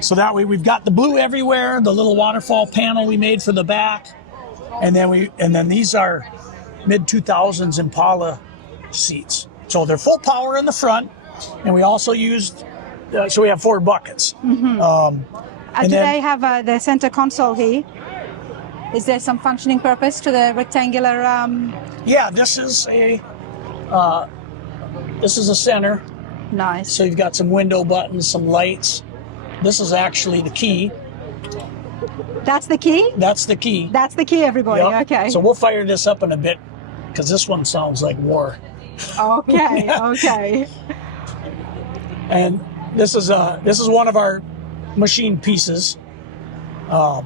so that way we've got the blue everywhere. The little waterfall panel we made for the back, and then these are mid-2000s Impala seats. So they're full power in the front, and we also used. So we have 4 buckets. Do they have the center console here? Is there some functioning purpose to the rectangular? Yeah, this is a center. Nice. So you've got some window buttons, some lights. This is actually the key. That's the key? That's the key. That's the key, everybody. Yep. Okay. So we'll fire this up in a bit, because this one sounds like war. Okay. Okay. And this is one of our machine pieces, the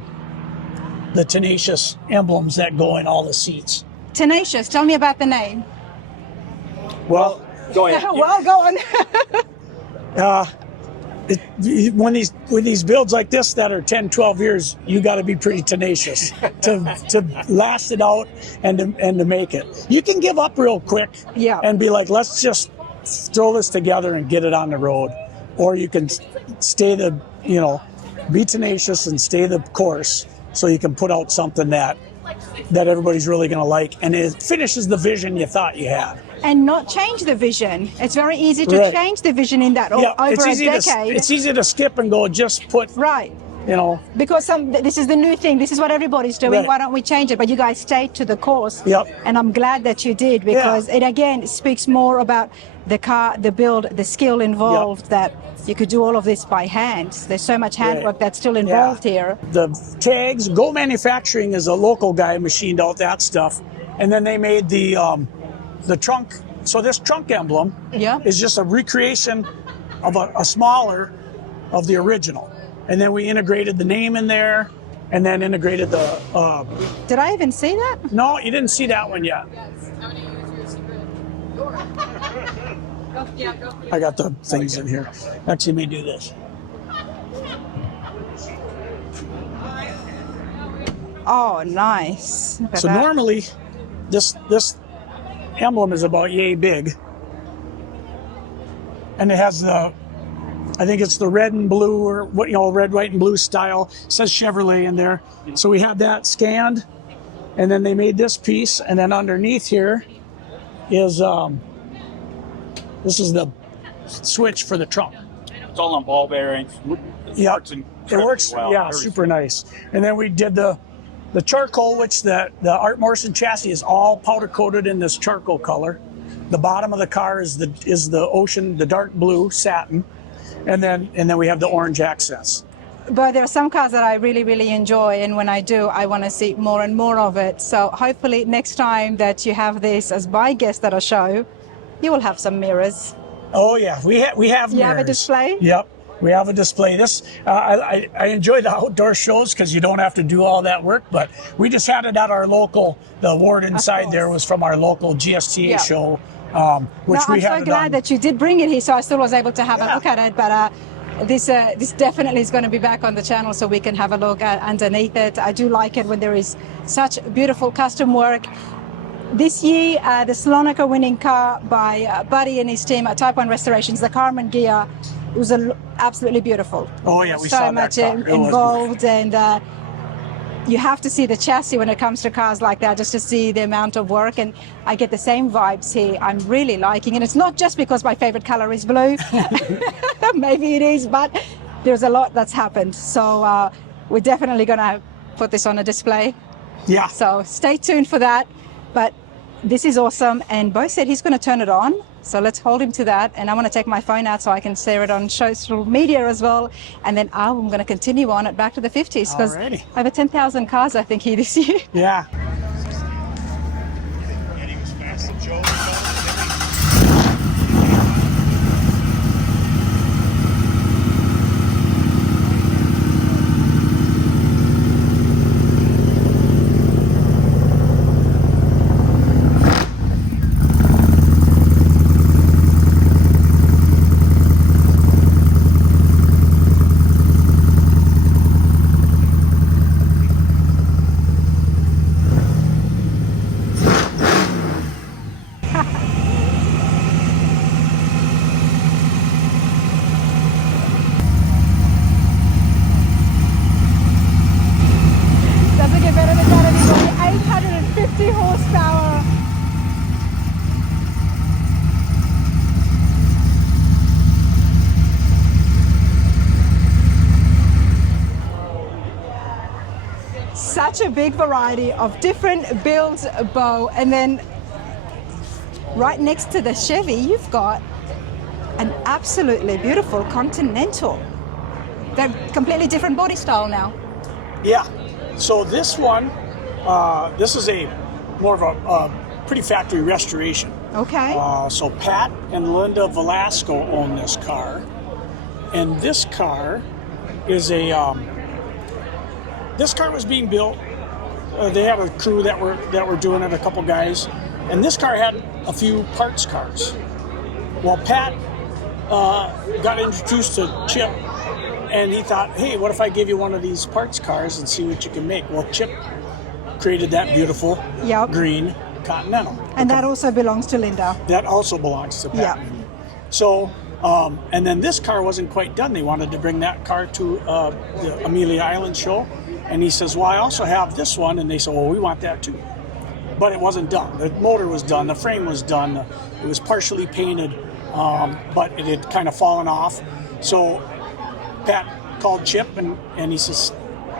Tenacious emblems that go in all the seats. Tenacious, tell me about the name. Well, go ahead. Well, go on. When these builds like this that are 10, 12 years, you got to be pretty tenacious to last it out and to make it. You can give up real quick and be like, let's just throw this together and get it on the road. Or you can be tenacious and stay the course, so you can put out something that everybody's really going to like, and it finishes the vision you thought you had. And not change the vision. It's very easy to change the vision in that over a decade. It's easy to skip and go, just put because this is the new thing. This is what everybody's doing. Right. Why don't we change it? But you guys stayed to the course. Yep. And I'm glad that you did, because it again speaks more about the car, the build, the skill involved, that you could do all of this by hand. There's so much handwork that's still involved here. The tags, Go Manufacturing is a local guy machined out that stuff. And then they made the trunk. So this trunk emblem is just a recreation of a smaller of the original. And then we integrated the name in there, and then integrated the... Did I even see that? No, you didn't see that one yet. I got the things in here. Actually, let me do this. Oh, nice. Look at So that. normally, this emblem is about yay big, and it has the, I think it's the red and blue, or what, you know, red, white, and blue style. It says Chevrolet in there. So we had that scanned, and then they made this piece, and then underneath here is this is the switch for the trunk. It's all on ball bearings. Yeah, Works it incredibly works. well. Yeah, Very super nice. And then we did the charcoal, which the Art Morrison chassis is all powder coated in this charcoal color. The bottom of the car is the ocean, the dark blue satin, and then we have the orange accents. But there are some cars that I really, really enjoy, and when I do, I want to see more and more of it. So hopefully next time that you have this as my guest at a show, you will have some mirrors. Oh yeah, we have You have a mirrors. display? Yep, we have a display. This I enjoy the outdoor shows because you don't have to do all that work. But we just had it at our local. The award inside there was from our local GSTA Yeah. show, which No, we had I'm so it glad on. that you did bring it here, so I still was able to have a look at it. But this definitely is going to be back on the channel, so we can have a look at underneath it. I do like it when there is such beautiful custom work. This year, the Slonica winning car by Buddy and his team at Type 1 Restorations, the Carmen Ghia, it was absolutely beautiful. Oh yeah, we so saw much that car. It was involved, and you have to see the chassis when it comes to cars like that, just to see the amount of work. And I get the same vibes here. I'm really liking it. It's not just because my favorite color is blue. Maybe it is, but there's a lot that's happened. So we're definitely going to put this on a display. Yeah. So stay tuned for that. But this is awesome. And Bo said he's going to turn it on. So let's hold him to that. And I want to take my phone out so I can share it on social media as well. And then I'm going to continue on it back to the 50s, because Alrighty. over 10,000 cars, I think, here this year. Yeah. Doesn't get better than that anymore. 850 horsepower. Such a big variety of different builds, Bo. And then right next to the Chevy, you've got an absolutely beautiful Continental. They're completely different body style now. Yeah. So this one, this is a more of a pretty factory restoration. Okay. So Pat and Linda Vlasco own this car, and this car is a. This car was being built. They had a crew that were doing it, a couple guys, and this car had a few parts cars. Well, Pat got introduced to Chip, and he thought, hey, what if I give you one of these parts cars and see what you can make? Well, Chip created that beautiful Yep. green Continental. And that also belongs to Linda. That also belongs to Pat. Yeah. So, and then this car wasn't quite done. They wanted to bring that car to the Amelia Island show. And he says, well, I also have this one. And they said, well, we want that too. But it wasn't done. The motor was done. The frame was done. It was partially painted, but it had kind of fallen off. So Pat called Chip and he says,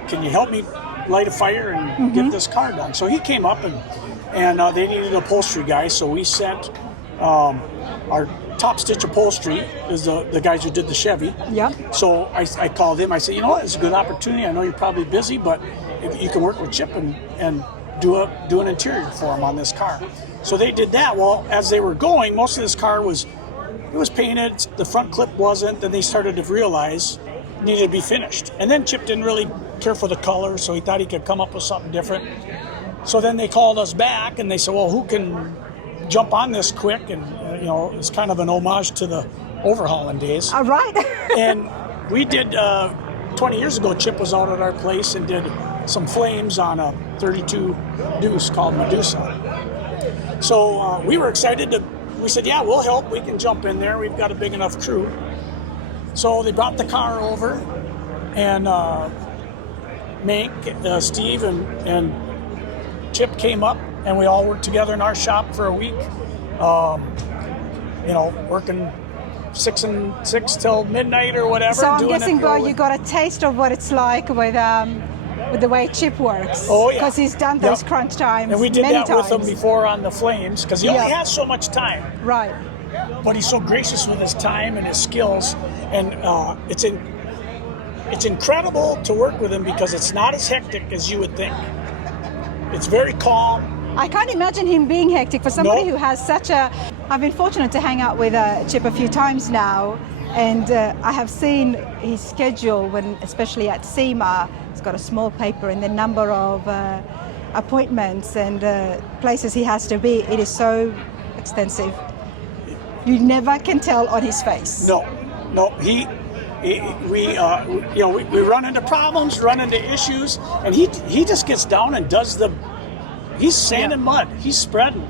can you help me light a fire and get this car done? So he came up and they needed an upholstery guy. So we sent our Top Stitch Upholstery is the guys who did the Chevy. Yeah. So I called him. I said, you know what, it's a good opportunity. I know you're probably busy, but if you can work with Chip and do an interior for him on this car. So they did that. Well, as they were going, most of this car was painted. The front clip wasn't. Then they started to realize it needed to be finished. And then Chip didn't really care for the color, so he thought he could come up with something different. So then they called us back and they said, well, who can jump on this quick, and it's kind of an homage to the overhauling days. All right. And we did 20 years ago. Chip was out at our place and did some flames on a 32 deuce called Medusa. So we were excited to. We said, yeah, we'll help. We can jump in there. We've got a big enough crew. So they brought the car over, and Mank, Steve, and Chip came up, and we all worked together in our shop for a week. Working 6 till midnight or whatever. So I'm doing guessing, it, Bo, you got a taste of what it's like with the way Chip works. Oh yeah, because he's done those crunch times. And we did many that times. with him before on the flames, because he only has so much time. Right. But he's so gracious with his time and his skills, and it's incredible to work with him because it's not as hectic as you would think. It's very calm. I can't imagine him being hectic for somebody who has such a. I've been fortunate to hang out with Chip a few times now, and I have seen his schedule when, especially at SEMA, he's got a small paper and the number of appointments and places he has to be. It is so extensive. You never can tell on his face. No. We run into problems, run into issues, and he just gets down and does he's sanding mud, he's spreading,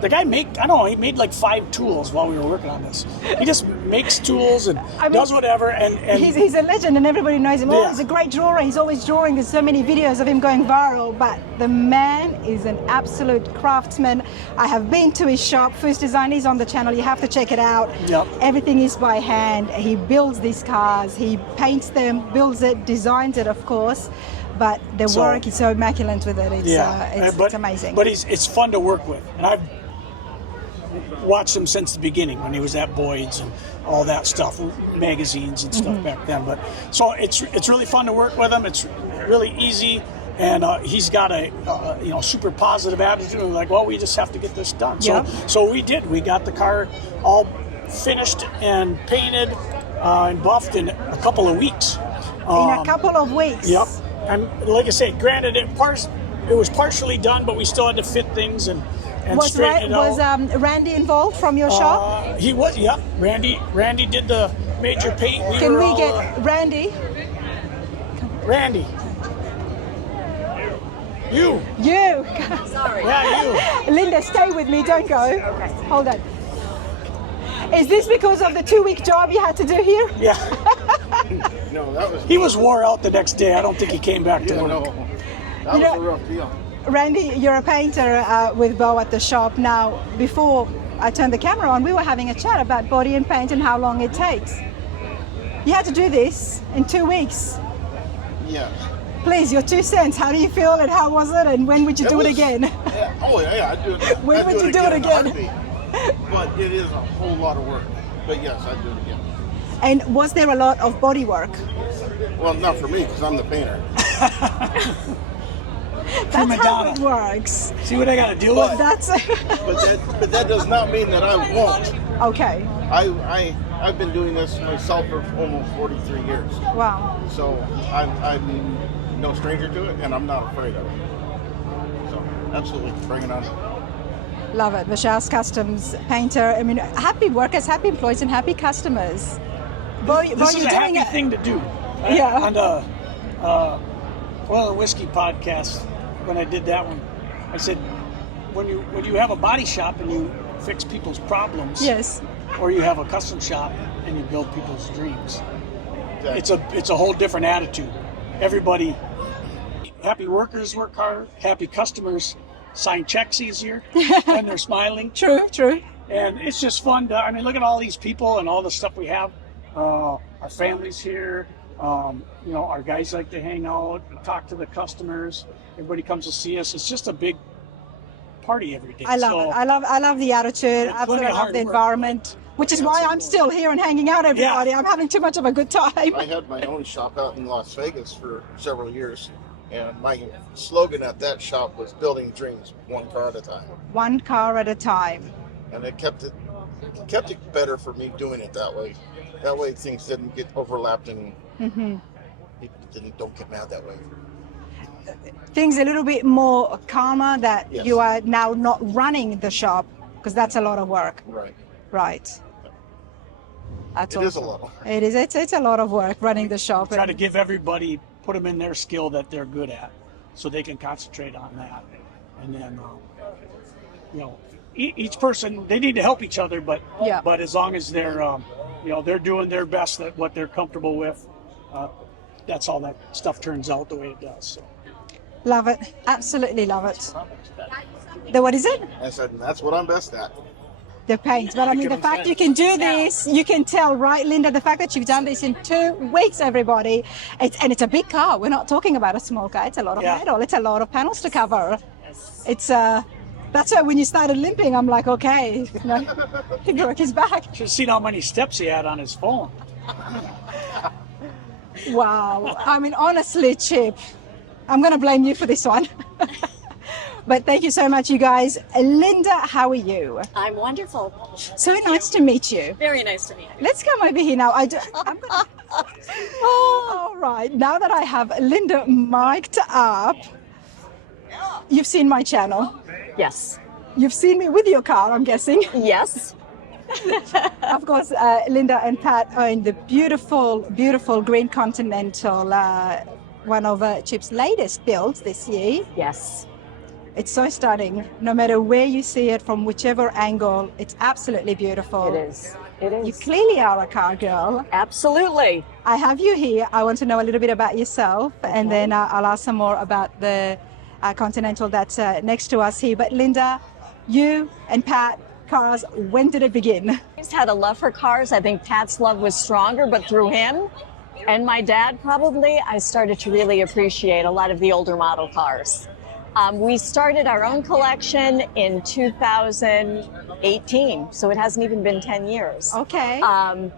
the guy he made like 5 tools while we were working on this. He just makes tools and does whatever, and he's a legend and everybody knows him. Oh, he's a great drawer, he's always drawing. There's so many videos of him going viral, but the man is an absolute craftsman. I have been to his shop, Foose Design, he's on the channel, you have to check it out. Yep. Everything is by hand. He builds these cars, he paints them, builds it, designs it, of course. But the work is so immaculate with it. It's amazing. But it's fun to work with, and I've watched him since the beginning when he was at Boyd's and all that stuff, magazines and stuff back then. But so it's really fun to work with him. It's really easy, and he's got a super positive attitude. Like, well, we just have to get this done. So we did. We got the car all finished and painted and buffed in a couple of weeks. In a couple of weeks. Yep. And like I say, granted, it was partially done, but we still had to fit things and straighten it out. Was Randy involved from your shop? He was, yep. Randy did the major paint. Can we get Randy? Randy. You. Sorry. Yeah, you. Linda, stay with me, don't go. Okay. Hold on. Is this because of the 2-week job you had to do here? Yeah. No, that was. He was wore out the next day. I don't think he came back to work. No, that was a rough deal. Randy, you're a painter with Bo at the shop. Now, before I turned the camera on, we were having a chat about body and paint and how long it takes. You had to do this in 2 weeks. Yeah. Please, your 2 cents. How do you feel and how was it and when would you do it again? Yeah. Oh, yeah, I'd do it. When would you do it again? But it is a whole lot of work. But yes, I'd do it again. And was there a lot of body work? Well, not for me, because I'm the painter. That's how it works. See what I got to deal with? But that does not mean that I won't. Okay. I've been doing this myself for almost 43 years. Wow. So I'm no stranger to it, and I'm not afraid of it. So absolutely, bring it on. Love it. Vescio'S Customs painter. I mean, happy workers, happy employees, and happy customers. This is a happy thing to do. Yeah. On the Oil and Whiskey podcast, when I did that one, I said, when you have a body shop and you fix people's problems, yes, or you have a custom shop and you build people's dreams, Exactly. it's a whole different attitude. Everybody, happy workers work hard, happy customers sign checks easier when they're smiling. True. And it's just fun to, look at all these people and all the stuff we have. Our families here, our guys like to hang out, talk to the customers. Everybody comes to see us. It's just a big party every day. I love it. I love the attitude. Absolutely, I love the environment. Which is why I'm still here and hanging out, everybody. Yeah. I'm having too much of a good time. I had my own shop out in Las Vegas for several years, and my slogan at that shop was "Building Dreams, one car at a time." One car at a time. And it kept it better for me doing it that way. That way things didn't get overlapped and people don't get mad that way. things a little bit more calmer that you are now not running the shop, because that's a lot of work. Right. Right. That's It is a awesome. lot of work. It is. It's a lot of work running the shop. Try to give everybody, put them in their skill that they're good at, so they can concentrate on that. And then, each person, they need to help each other, but as long as they're, they're doing their best at what they're comfortable with, that's all that stuff turns out the way it does. So. Love it. Absolutely love it. What is it? I said, that's what I'm best at. The paint. But I mean, the fact you can do this, you can tell, right, Linda, the fact that you've done this in 2 weeks, everybody, it's a big car. We're not talking about a small car. It's a lot of metal. It's a lot of panels to cover. It's that's why when you started limping, I'm like, okay, he broke his back. Should have seen how many steps he had on his phone. Wow. I mean, honestly, Chip, I'm going to blame you for this one. But thank you so much, you guys. Linda, how are you? I'm wonderful. So nice to meet you. Very nice to meet you. Let's come over here now. All right. Now that I have Linda mic'd up, you've seen my channel. Yes. You've seen me with your car, I'm guessing. Yes. Of course, Linda and Pat own the beautiful, beautiful green Continental, one of Chip's latest builds this year. Yes. It's so stunning. No matter where you see it, from whichever angle, it's absolutely beautiful. It is. It is. You clearly are a car girl. Absolutely. I have you here. I want to know a little bit about yourself, and then I'll ask some more about the Continental that's next to us here. But Linda, you and Pat, cars, when did it begin? I always had a love for cars. I think Pat's love was stronger, but through him and my dad probably, I started to really appreciate a lot of the older model cars. We started our own collection in 2018, so it hasn't even been 10 years. Okay.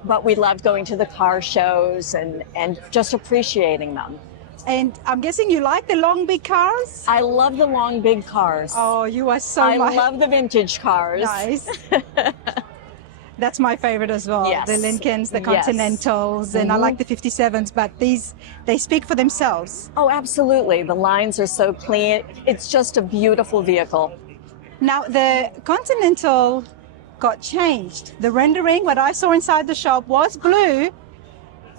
But we loved going to the car shows and just appreciating them. And I'm guessing you like the long, big cars? I love the long, big cars. Oh, you are so I love the vintage cars. Nice. That's my favorite as well. Yes. The Lincolns, the Yes. Continentals, and I like the 57s, but they speak for themselves. Oh, absolutely. The lines are so clean. It's just a beautiful vehicle. Now, the Continental got changed. The rendering, what I saw inside the shop, was blue,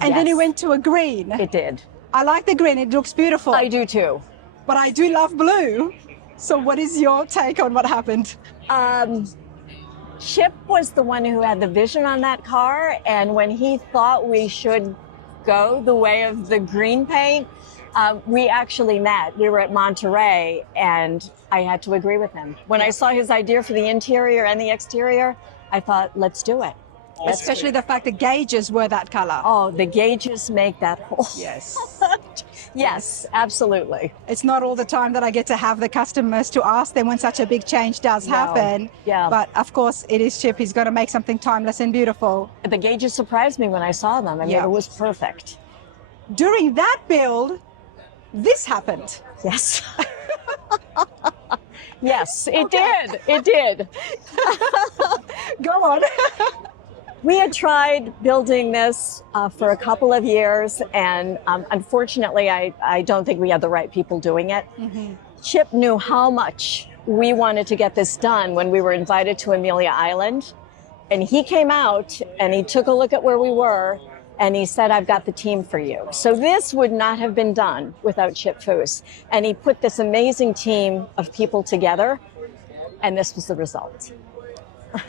and then it Yes. went to a green. It did. I like the green. It looks beautiful. I do too. But I do love blue. So what is your take on what happened? Chip was the one who had the vision on that car, and when he thought we should go the way of the green paint, we actually met. We were at Monterey, and I had to agree with him. When I saw his idea for the interior and the exterior, I thought, let's do it. Especially the fact the gauges were that color. Oh, the gauges make that whole. Yes. Yes, absolutely. It's not all the time that I get to have the customers to ask them when such a big change does happen. Yeah. But of course, it is Chip. He's got to make something timeless and beautiful. The gauges surprised me when I saw them. I mean, it was perfect. During that build, this happened. Yes. Yes, it did. It did. Go on. We had tried building this for a couple of years, and unfortunately, I don't think we had the right people doing it. Mm-hmm. Chip knew how much we wanted to get this done when we were invited to Amelia Island, and he came out and he took a look at where we were, and he said, I've got the team for you. So this would not have been done without Chip Foose, and he put this amazing team of people together, and this was the result.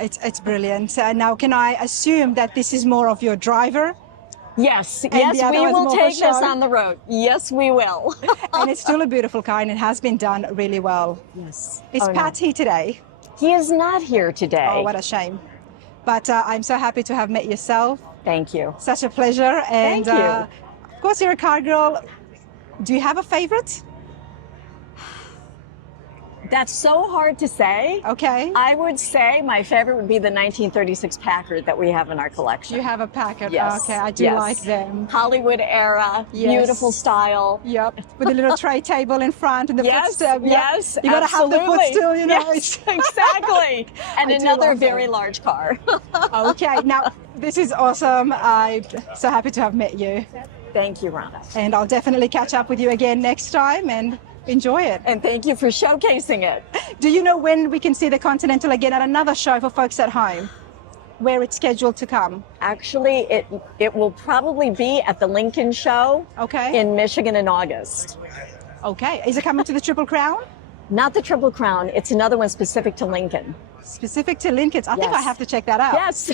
It's brilliant. Now, can I assume that this is more of your driver? Yes, And yes, the other we one's will more take for this show? on the road. Yes, we will. And it's still a beautiful car, and it has been done really well. Yes. Is Pat here today? He is not here today. Oh, what a shame. But I'm so happy to have met yourself. Thank you. Such a pleasure. And Thank you. Of course, you're a car girl. Do you have a favorite? That's so hard to say. Okay. I would say my favorite would be the 1936 Packard that we have in our collection. You have a Packard. Yes. Okay, I do Yes. like them. Hollywood era, Yes. beautiful style. Yep. With a little tray table in front and the Yes, footstep. Yep. yes, You got to have the absolutely. footstool, you know. Yes, exactly. And I do another love very them. large car. Okay. Now, this is awesome. I'm so happy to have met you. Thank you, Rhonda. And I'll definitely catch up with you again next time and enjoy it. And thank you for showcasing it. Do you know when we can see the Continental again at another show for folks at home? Where it's scheduled to come? Actually, it will probably be at the Lincoln show in Michigan in August. Okay. Is it coming to the Triple Crown? Not the Triple Crown. It's another one specific to Lincoln. Specific to Lincoln's. I think I Yes. have to check that out. Yes.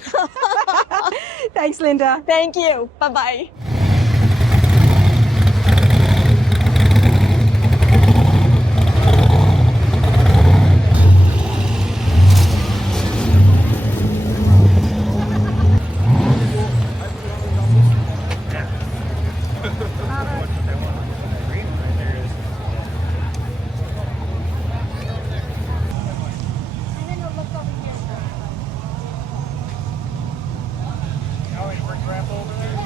Thanks, Linda. Thank you. Bye-bye. Oh, you bring grandpa over there?